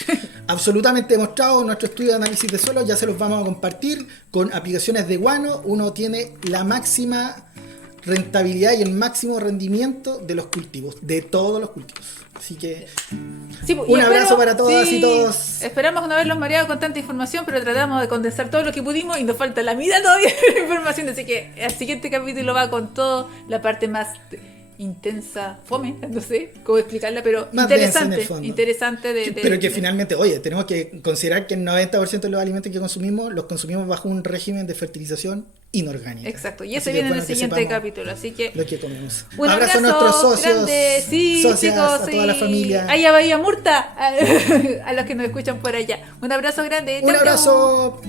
Absolutamente demostrado en nuestro estudio de análisis de suelo, ya se los vamos a compartir con aplicaciones de guano. Uno tiene la máxima rentabilidad y el máximo rendimiento de los cultivos, de todos los cultivos. Así que un abrazo para todas y todos. Esperamos no haberlos mareado con tanta información, pero tratamos de condensar todo lo que pudimos y nos falta la mitad todavía de información, así que el siguiente capítulo va con toda la parte más intensa, fome, no sé cómo explicarla, pero más interesante pero que finalmente, oye, tenemos que considerar que el 90% de los alimentos que consumimos los consumimos bajo un régimen de fertilización inorgánica. Exacto, y eso viene en el siguiente capítulo, así que lo que comemos. Un abrazo a nuestros socios, grande. Sí, socias, chicos, a toda la familia. Allá Bahía Murta, a los que nos escuchan por allá. Un abrazo grande. Un abrazo.